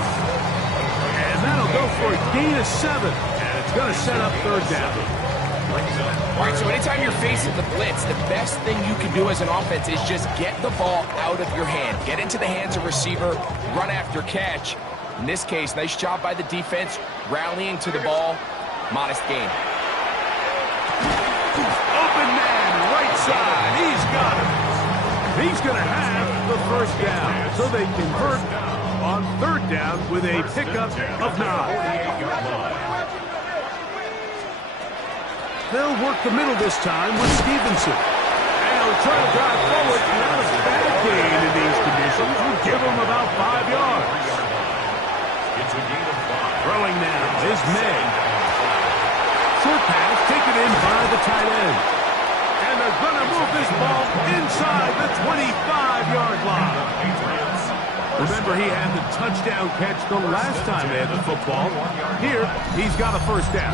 And that'll go for a gain of 7, and it's going to set up third down. All right, so anytime you're facing the blitz, the best thing you can do as an offense is just get the ball out of your hand. Get into the hands of receiver, run after catch. In this case, nice job by the defense, rallying to the ball. Modest gain. Open man, right side. He's got him. He's going to have the first down. So they convert on third down with a pickup of 9. They'll work the middle this time with Stevenson. And he'll try to drive forward. Not a bad gain in these conditions. We'll give him about 5 yards. It's a gain of 5. Throwing now is May. Short pass taken in by the tight end. And they're going to move this ball inside the 25-yard line. Remember, he had the touchdown catch the last time they had the football. Here, he's got a first down.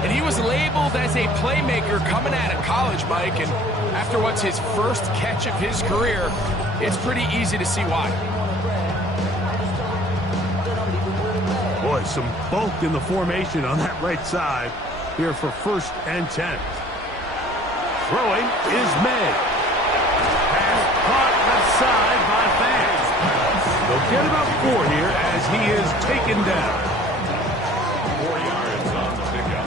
And he was labeled as a playmaker coming out of college, Mike, and after what's his first catch of his career, it's pretty easy to see why. Boy, some bulk in the formation on that right side here for 1st and 10. Throwing is May. Pass caught left side by Vance. They'll get about 4 here as he is taken down. 4 yards on the pickup.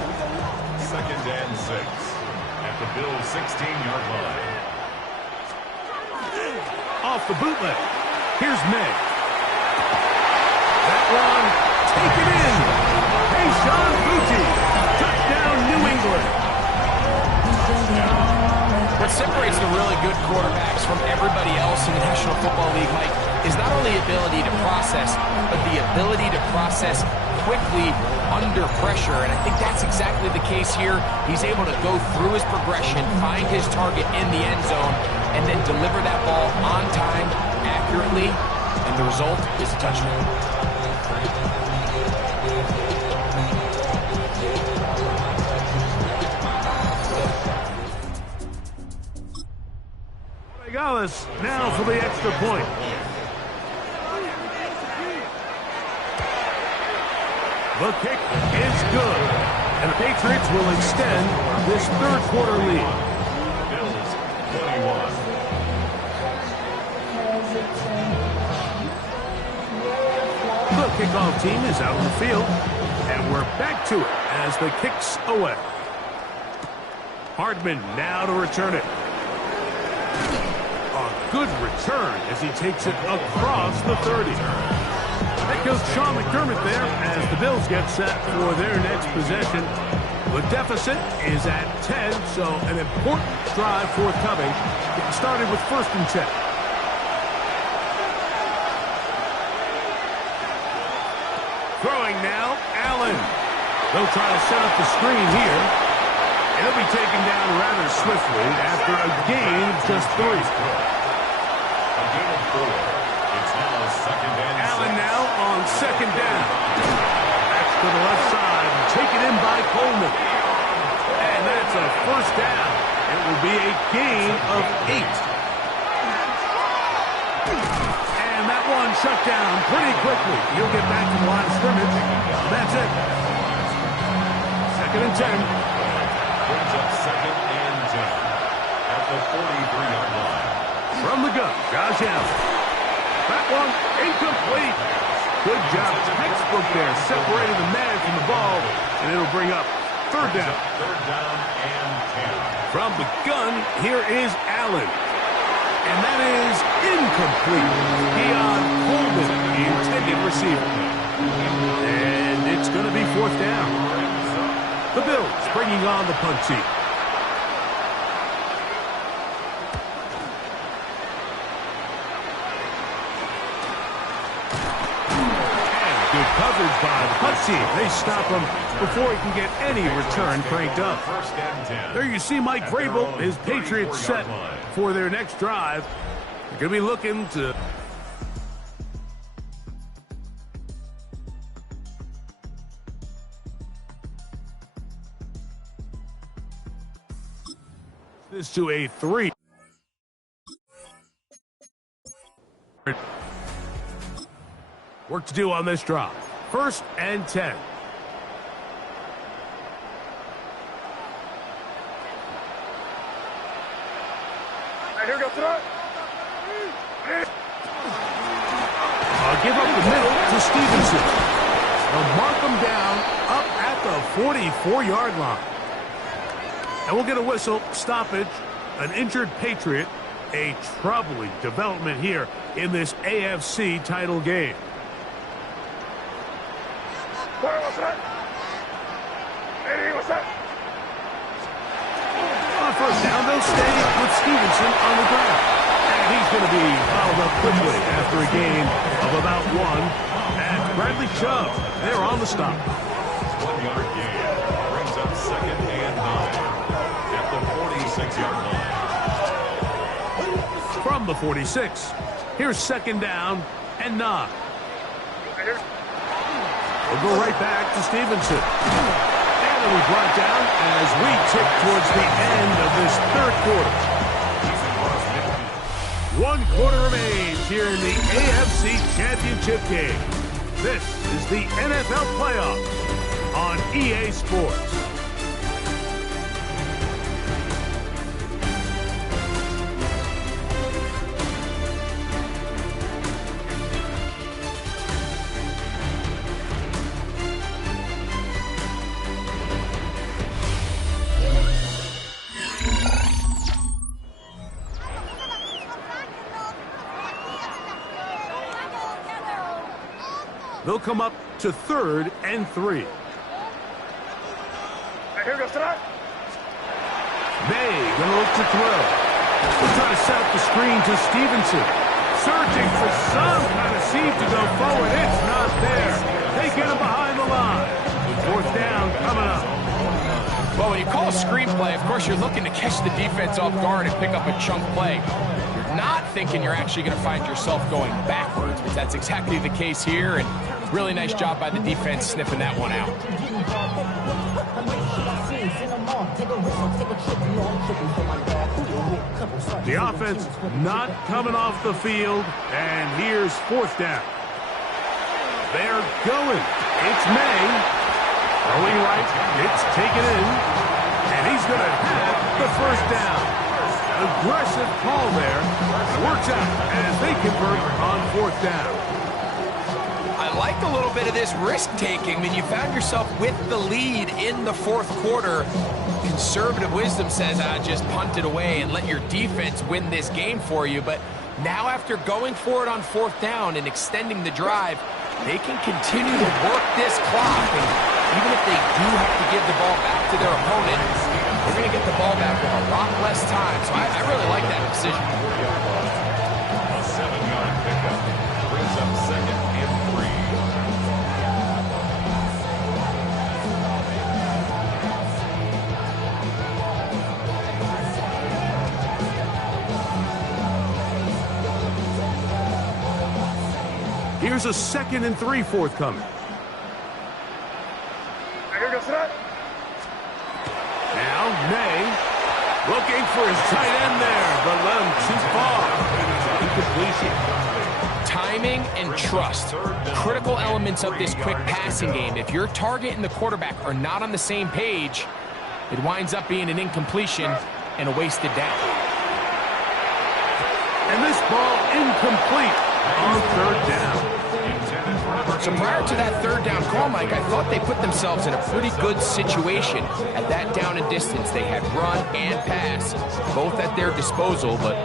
2nd and 6 at the Bills' 16-yard line. Off the bootleg. Here's May. That one taken in. Hey, Sean Bucci. Touchdown, New England. What separates the really good quarterbacks from everybody else in the National Football League, Mike, is not only ability to process, but the ability to process quickly under pressure. And I think that's exactly the case here. He's able to go through his progression, find his target in the end zone, and then deliver that ball on time, accurately, and the result is a touchdown. Gonzalez now for the extra point. The kick is good, and the Patriots will extend this third quarter lead. Bills 21. kickoff team is out on the field. And we're back to it as the kick's away. Hardman now to return it. A good return as he takes it across the 30. That goes Sean McDermott there as the Bills get set for their next possession. The deficit is at 10, so an important drive forthcoming. It started with 1st and 10. Throwing now, Allen. They'll try to set up the screen here. He'll be taken down rather swiftly after a gain of just 3. A gain of 4. It's now 2nd and 6. Allen now on 2nd down. That's to the left side. Taken in by Coleman. And that's a 1st down. It will be a gain of 8. And that one shut down pretty quickly. He'll get back to the line of scrimmage. That's it. 2nd and 10. Brings up 2nd and 10 at the 43-yard line. From the gun, Josh Allen. That one incomplete. Good job. Textbook there, separating the man from the ball, and it'll bring up 3rd down. 3rd down and 10. From the gun, here is Allen. And that is incomplete. Beyond Coleman, the intended receiver. And it's going to be 4th down. The Bills bringing on the punt team. And good coverage by the punt team. They stop him before he can get any return cranked up. 1st and 10. There you see Mike Vrabel, his Patriots set for their next drive. They're going to be looking to... this to a 3. Work to do on this drop. 1st and 10. Here we go, throw it. I'll give up the middle to Stevenson. They'll mark him down up at the 44-yard line. And we'll get a whistle, stoppage, an injured Patriot, a troubling development here in this AFC title game. What's that? Hey, what's that? On 1st down, they'll stay with Stevenson on the ground. And he's going to be fouled up quickly after a gain of about 1. And Bradley Chubb, they're on the stop. 1-yard gain brings up 2nd and 9 at the 46-yard line. From the 46, here's 2nd down and 9. We'll go right back to Stevenson. And it'll be brought down as we tick towards the end of this 3rd quarter. 1 quarter remains here in the AFC Championship game. This is the NFL playoffs on EA Sports. They'll come up to 3rd and 3. Here we go, throw it. May gonna look to throw. We'll try to set up the screen to Stevenson. Searching for some kind of seam to go forward. It's not there. They get him behind the line. 4th down coming up. Well, when you call a screenplay, of course, you're looking to catch the defense off guard and pick up a chunk play. You're not thinking you're actually going to find yourself going backwards, but that's exactly the case here, and really nice job by the defense sniffing that one out. The offense not coming off the field, and here's 4th down. They're going. It's May. Throwing right. It's taken in. And he's going to have the 1st down. Aggressive call there. Works out as they convert on 4th down. I I like a little bit of this risk-taking. I mean, you found yourself with the lead in the fourth quarter. Conservative wisdom says, just punt it away and let your defense win this game for you. But now after going for it on fourth down and extending the drive, they can continue to work this clock. And even if they do have to give the ball back to their opponent, they're going to get the ball back with a lot less time. So I really like that decision. A 7-yard pickup brings up 2nd and 3. Here's a 2nd and 3 forthcoming. Now, May looking for his tight end there, but let him too far. Incompletion. Timing and trust, critical elements of this quick passing game. If your target and the quarterback are not on the same page, it winds up being an incompletion and a wasted down. And this ball incomplete on 3rd down. So prior to that 3rd down call, Mike, I thought they put themselves in a pretty good situation at that down and distance. They had run and pass, both at their disposal, but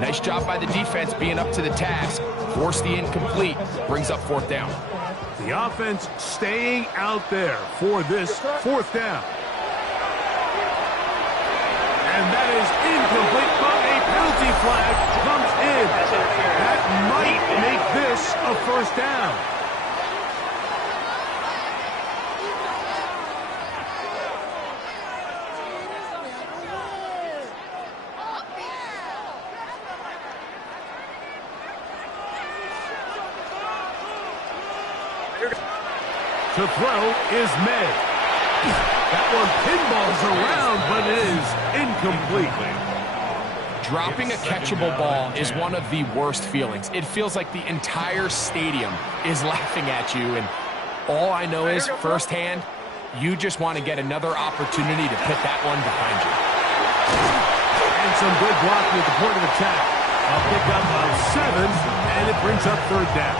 nice job by the defense being up to the task. Force the incomplete, brings up 4th down. The offense staying out there for this 4th down. And that is incomplete, but a penalty flag comes in. That might make this a 1st down. To throw is May. That one pinballs around, but it is incomplete. Dropping a catchable ball is one of the worst feelings. It feels like the entire stadium is laughing at you, and all I know is firsthand, you just want to get another opportunity to put that one behind you. And some good blocking at the point of attack. A pickup of 7, and it brings up 3rd down.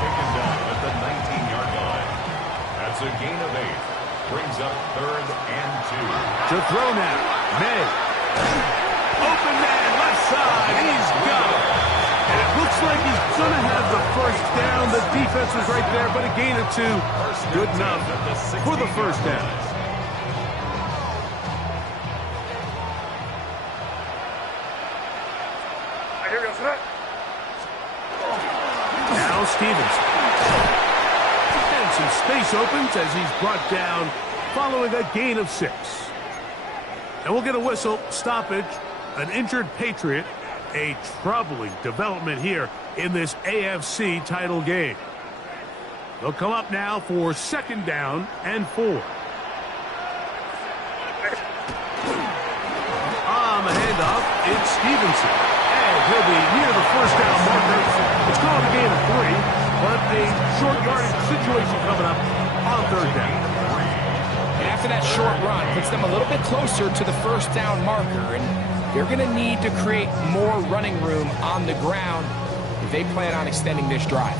Taken down at the 19-yard line. That's a gain of 8. Brings up 3rd and 2. To throw now, May. Open man, left side, he's got it. And it looks like he's going to have the 1st down. The defense was right there, but a gain of 2. Good enough for the 1st down. Now Stevens. And some space opens as he's brought down following a gain of 6. And we'll get a whistle, stoppage, an injured Patriot, a troubling development here in this AFC title game. They'll come up now for 2nd down and 4. On the handoff, it's Stevenson. And he'll be near the 1st down marker. It's called a gain of 3, but a short yardage situation coming up on 3rd down. And after that short run, puts them a little bit closer to the 1st down marker, and they're going to need to create more running room on the ground if they plan on extending this drive.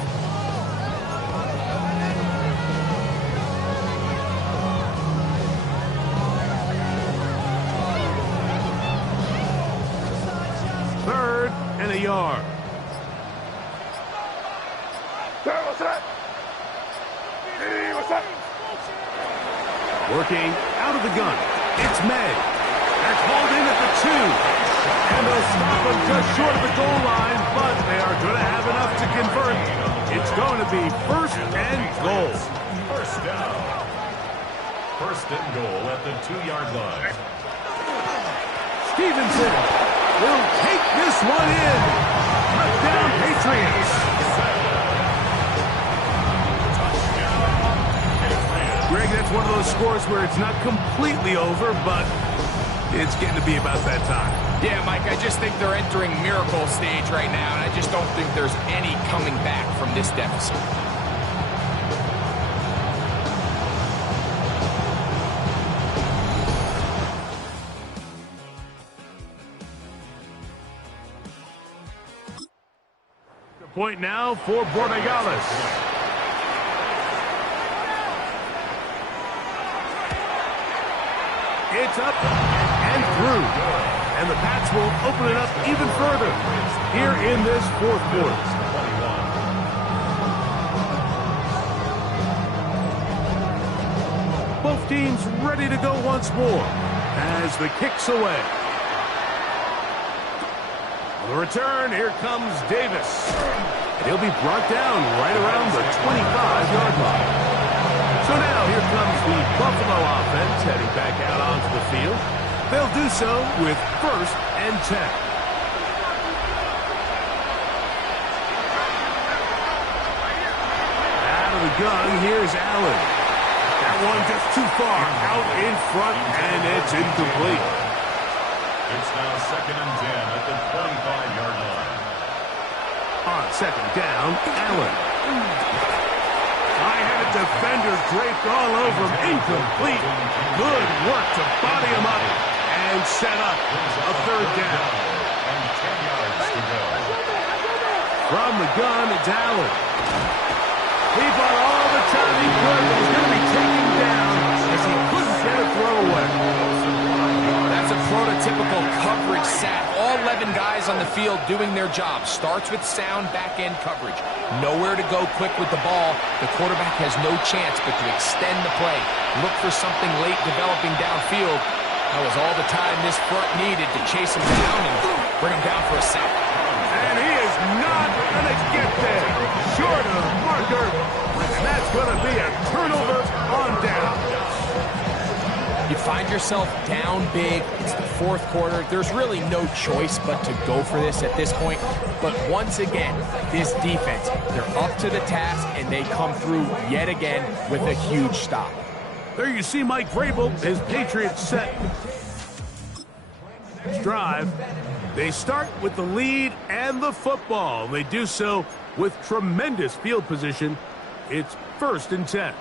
Third and a yard. Working out of the gun. It's May. That's hauled in at the 2. And they'll stop him just short of the goal line, but they are going to have enough to convert. It's going to be 1st and goal. 1st down. 1st and goal at the 2-yard line. Stevenson will take this one in. Touchdown, Patriots. Greg, that's one of those scores where it's not completely over, but it's getting to be about that time. Yeah, Mike, I just think they're entering miracle stage right now, and I just don't think there's any coming back from this deficit. The point now for Borregales. It's up and through. And the Pats will open it up even further here in this fourth quarter. Both teams ready to go once more as the kick's away. On the return, here comes Davis. He'll be brought down right around the 25-yard line. So now here comes the Buffalo offense heading back out onto the field. They'll do so with 1st and 10. Out of the gun, here's Allen. That one just too far out in front, and it's incomplete. It's now 2nd and 10 at the 25-yard line. On 2nd down, Allen. High-headed defender draped all over him. Incomplete. Good work to body him up and set up a 3rd down. And 10 yards to go. From the gun, it's Allen. He bought all the time he could, but he's going to be taken down as he couldn't get a throw away. That's a prototypical coverage sack. All 11 guys on the field doing their job. Starts with sound back-end coverage. Nowhere to go quick with the ball. The quarterback has no chance but to extend the play. Look for something late developing downfield. That was all the time this front needed to chase him down and bring him down for a sack. And he is not going to get there. Short of the marker. And that's going to be a turnover on down. You find yourself down big. It's the 4th quarter. There's really no choice but to go for this at this point. But once again, this defense, they're up to the task, and they come through yet again with a huge stop. There you see Mike Vrabel, his Patriots set. Next drive, they start with the lead and the football. They do so with tremendous field position. It's 1st and 10.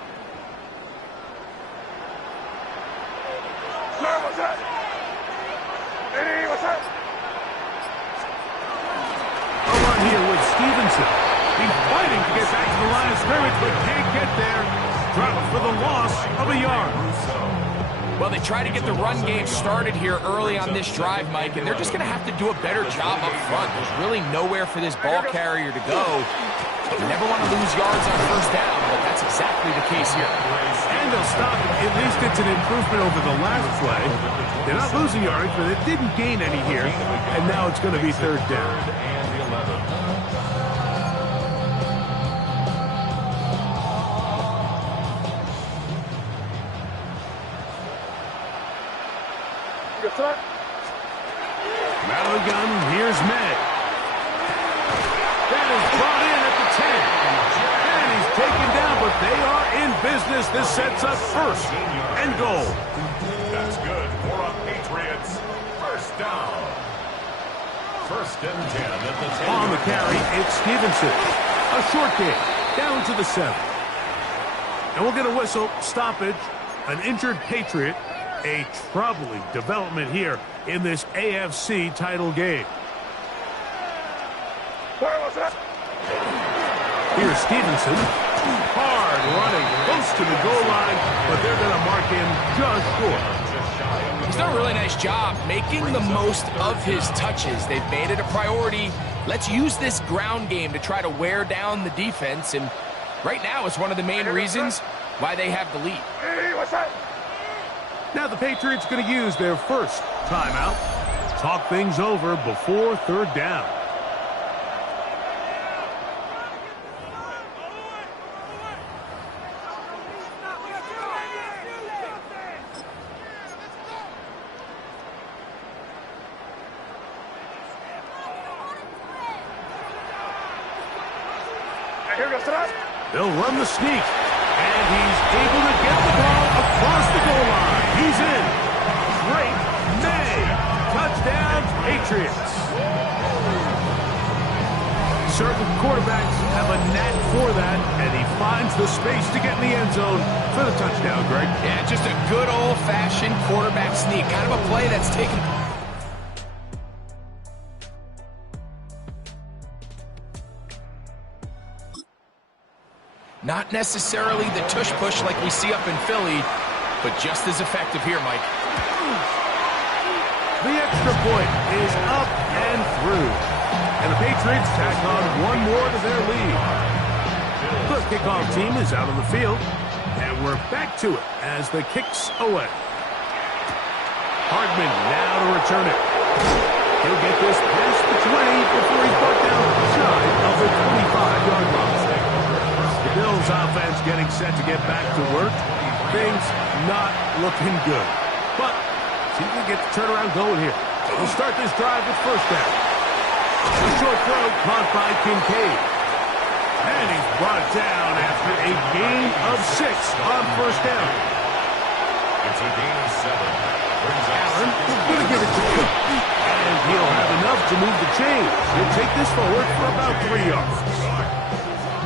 A run here with Stevenson. He's fighting to get back to the line of scrimmage, but can't get there. Dropped for the loss of a yard. Well, they try to get the run game started here early on this drive, Mike, and they're just going to have to do a better job up front. There's really nowhere for this ball carrier to go. You never want to lose yards on 1st down, but that's exactly the case here. And they'll stop it. At least it's an improvement over the last play. They're not losing yards, but it didn't gain any here. And now it's going to be 3rd down. And 11. Out of the gun, here's May. That is brought in at the 10. And he's taken down, but they are in business. This sets up 1st and goal. That's good for a Patriots. 1st down. 1st and 10 at the 10. On the carry, it's Stevenson. A short game, down to the 7. And we'll get a whistle, stoppage, an injured Patriot. A troubling development here in this AFC title game. Here's Stevenson. Hard running, close to the goal line, but they're going to mark him just short. He's done a really nice job making the most of his touches. They've made it a priority. Let's use this ground game to try to wear down the defense, and right now it's one of the main reasons why they have the lead. Now the Patriots going to use their 1st timeout. Talk things over before 3rd down. They'll run the sneak, and he's able to get the ball across the goal line. He's in. Great May. Touchdown, Patriots. Certain quarterbacks have a knack for that, and he finds the space to get in the end zone for the touchdown, Greg. Yeah, just a good old-fashioned quarterback sneak. Kind of a play that's taken... Not necessarily the tush-push like we see up in Philly, but just as effective here, Mike. The extra point is up and through. And the Patriots tack on one more to their lead. The kickoff team is out on the field. And we're back to it as the kick's away. Hardman now to return it. He'll get this past the 20 before he's brought down shy of the 25-yard line. The Bills offense getting set to get back to work. Things not looking good. But see if we get the turnaround going here. We'll start this drive with first down. A short throw caught by Kincaid. And he's brought down after a gain of 6 on first down. It's a gain of 7. Allen is going to give it to him. And he'll have enough to move the chains. He'll take this forward for about 3 yards.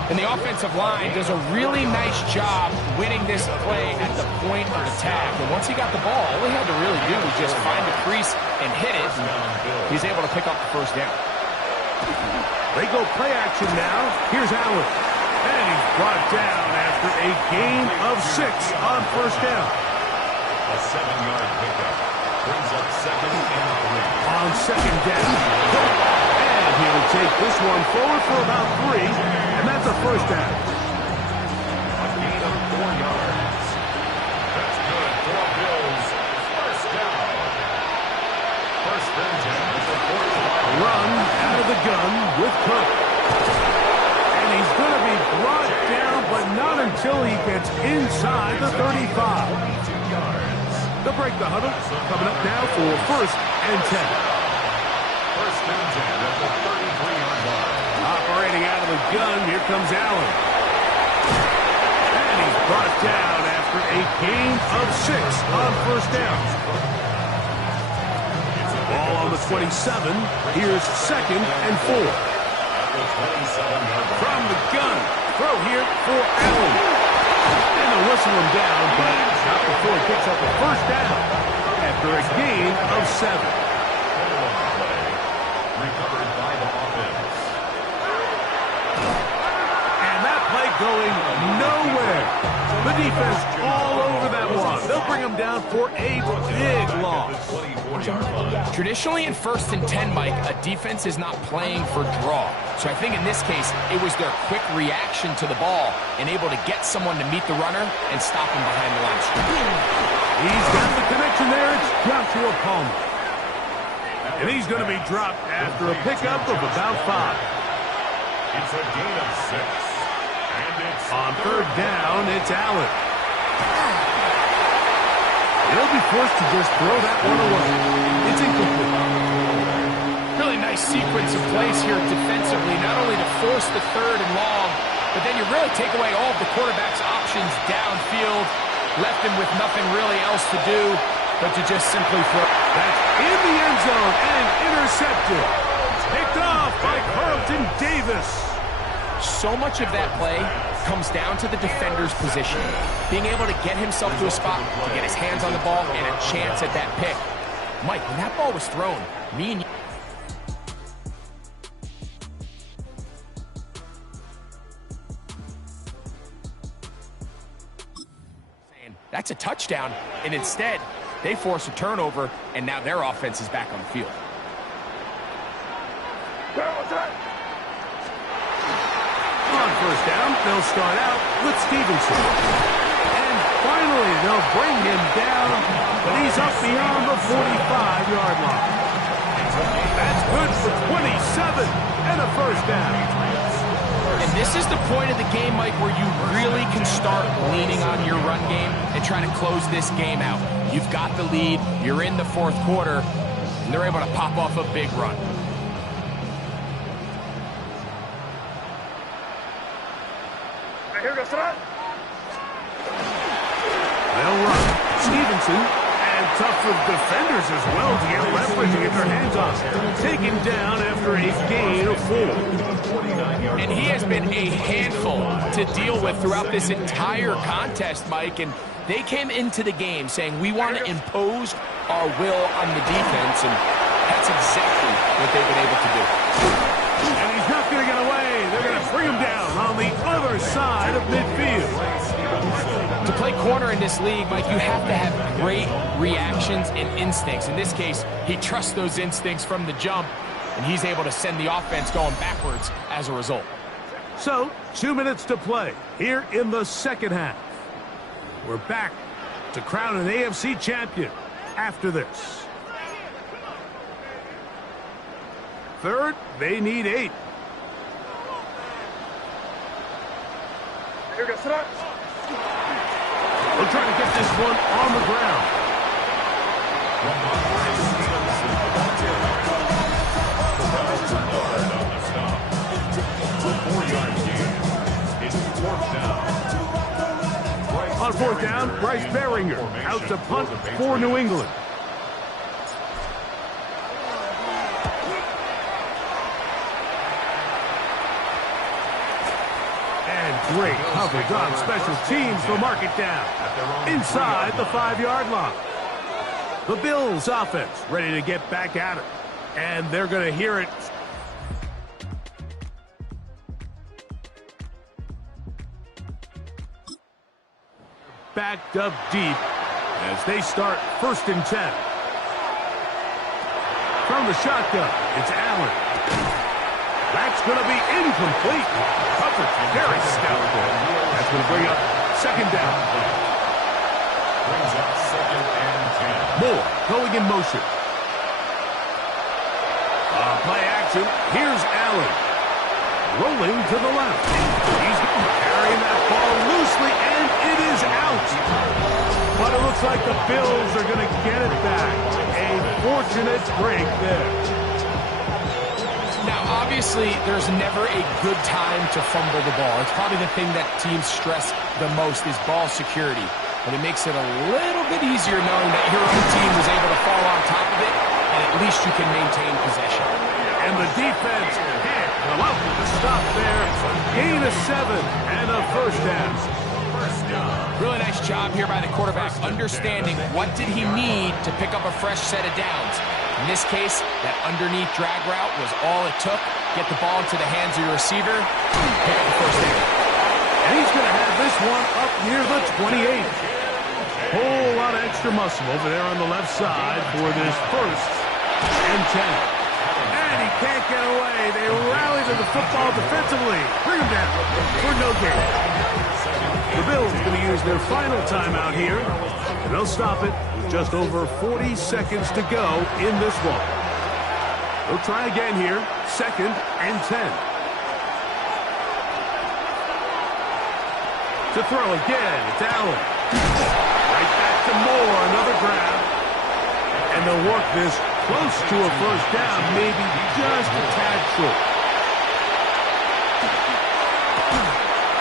And the offensive line does a really nice job winning this play at the point of attack. And once he got the ball, all he had to really do was just find the crease and hit it. He's able to pick up the first down. They go play action now. Here's Allen. And he's brought down after a gain of 6 on first down. A 7-yard pickup brings up 2nd and 3. On second down. And he'll take this one forward for about 3. And that's a first down. A gain of 4 yards. That's good for Bills. First down. First and 10 at the 45. Run out of the gun with Cook. And he's going to be brought down, but not until he gets inside the 35. 22 yards. They'll break the huddle. Coming up now for first and 10. First and 10 at the 33-yard line. Operating out of the gun, here comes Allen. And he's brought down after a gain of 6 on first down. Ball on the 27. Here's second and 4. From the gun. Throw here for Allen. And they'll whistle him down, but not before he picks up a first down after a gain of 7. Recovered by the offense. And that play going nowhere. The defense all over that one. They'll bring him down for a big loss. 24-yard line. Traditionally in first and 10, Mike, a defense is not playing for draw. So I think in this case, it was their quick reaction to the ball and able to get someone to meet the runner and stop him behind the line of scrimmage. He's got the connection there. It's Joshua Palmer. And he's going to be dropped after a pickup of about 5. It's a gain of 6. And it's On third down, it's Allen. He'll be forced to just throw that one away. It's incomplete. Really nice sequence of plays here defensively, not only to force the third and long, but then you really take away all of the quarterback's options downfield, left him with nothing really else to do but to just simply throw. That's in the end zone and intercepted. Picked off by Carlton Davis. So much of that play comes down to the defender's position. Being able to get himself to a spot, to get his hands on the ball, and a chance at that pick. Mike, when that ball was thrown, me and you... That's a touchdown, and instead, they force a turnover, and now their offense is back on the field. On first down, they'll start out with Stevenson. And finally, they'll bring him down, but he's up beyond the 45-yard line. That's good for 27 and a first down. And this is the point of the game, Mike, where you really can start leaning on your run game and trying to close this game out. You've got the lead, you're in the fourth quarter, and they're able to pop off a big run. They'll run. Stevenson, and tough with defenders as well to get leverage and get their hands on him. Taken down after a gain of 4. And he has been a handful to deal with throughout this entire contest, Mike. And they came into the game saying, we want to impose our will on the defense. And that's exactly what they've been able to do. And he's not going to get away. They're going to bring him down on the other side of midfield. To play corner in this league, Mike, you have to have great reactions and instincts. In this case, he trusts those instincts from the jump, and he's able to send the offense going backwards as a result. So, 2 minutes to play here in the second half. We're back to crown an AFC champion after this. Third, they need 8. Here goes threat. We're trying to get this one on the ground. On fourth down, Bryce Behringer out to punt for New England. And great coverage on special teams to mark it down inside the 5-yard line. The Bills offense ready to get back at it, and they're going to hear it. Backed up deep as they start 1st and 10. From the shotgun, it's Allen. That's going to be incomplete. Coverage very stout there. That's going to bring up 2nd down. Brings up 2nd and 10. Moore going in motion. Play action. Here's Allen. Rolling to the left. He's carrying that ball loosely, and it is out. But it looks like the Bills are going to get it back. A fortunate break there. Now, obviously, there's never a good time to fumble the ball. It's probably the thing that teams stress the most is ball security. But it makes it a little bit easier knowing that your own team was able to fall on top of it, and at least you can maintain possession. And the defense can't come up with a stop there. Gain of 7 and a 1st down. Really nice job here by the quarterback, understanding what did he need to pick up a fresh set of downs. In this case, that underneath drag route was all it took. Get the ball into the hands of your receiver, pick up the 1st down. And he's going to have this one up near the 28. Whole lot of extra muscle over there on the left side for this 1st and 10. And he can't get away. They rally to the football defensively. Bring him down for no gain. The Bills are going to use their final timeout here, and they'll stop it with just over 40 seconds to go in this one. They'll try again here, 2nd and 10. To throw again, it's Allen. Right back to Moore, another grab. And they'll work this close to a 1st down, maybe just a tad short.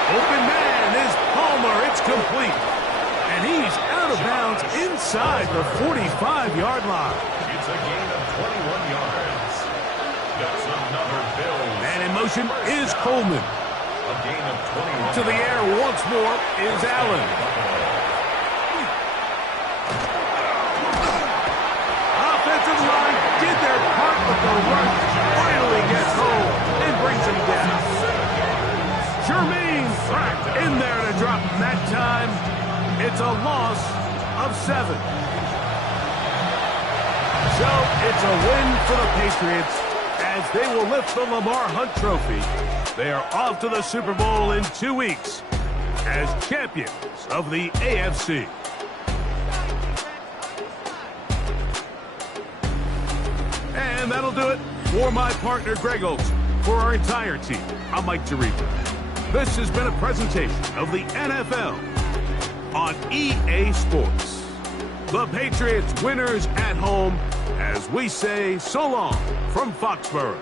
Open man is Palmer. It's complete. And he's out of bounds inside the 45-yard line. It's a gain of 21 yards. That's another Bills. And in motion is Coleman. A gain of 21. To the air once more is Allen. Offensive line did their part, but the run finally gets home and brings him down. Jermaine Pratt in there to drop him that time. It's a loss of 7. So it's a win for the Patriots as they will lift the Lamar Hunt Trophy. They are off to the Super Bowl in 2 weeks as champions of the AFC. And that'll do it for my partner, Greg Olson. For our entire team, I'm Mike Tirico. This has been a presentation of the NFL on EA Sports. The Patriots winners at home as we say so long from Foxborough.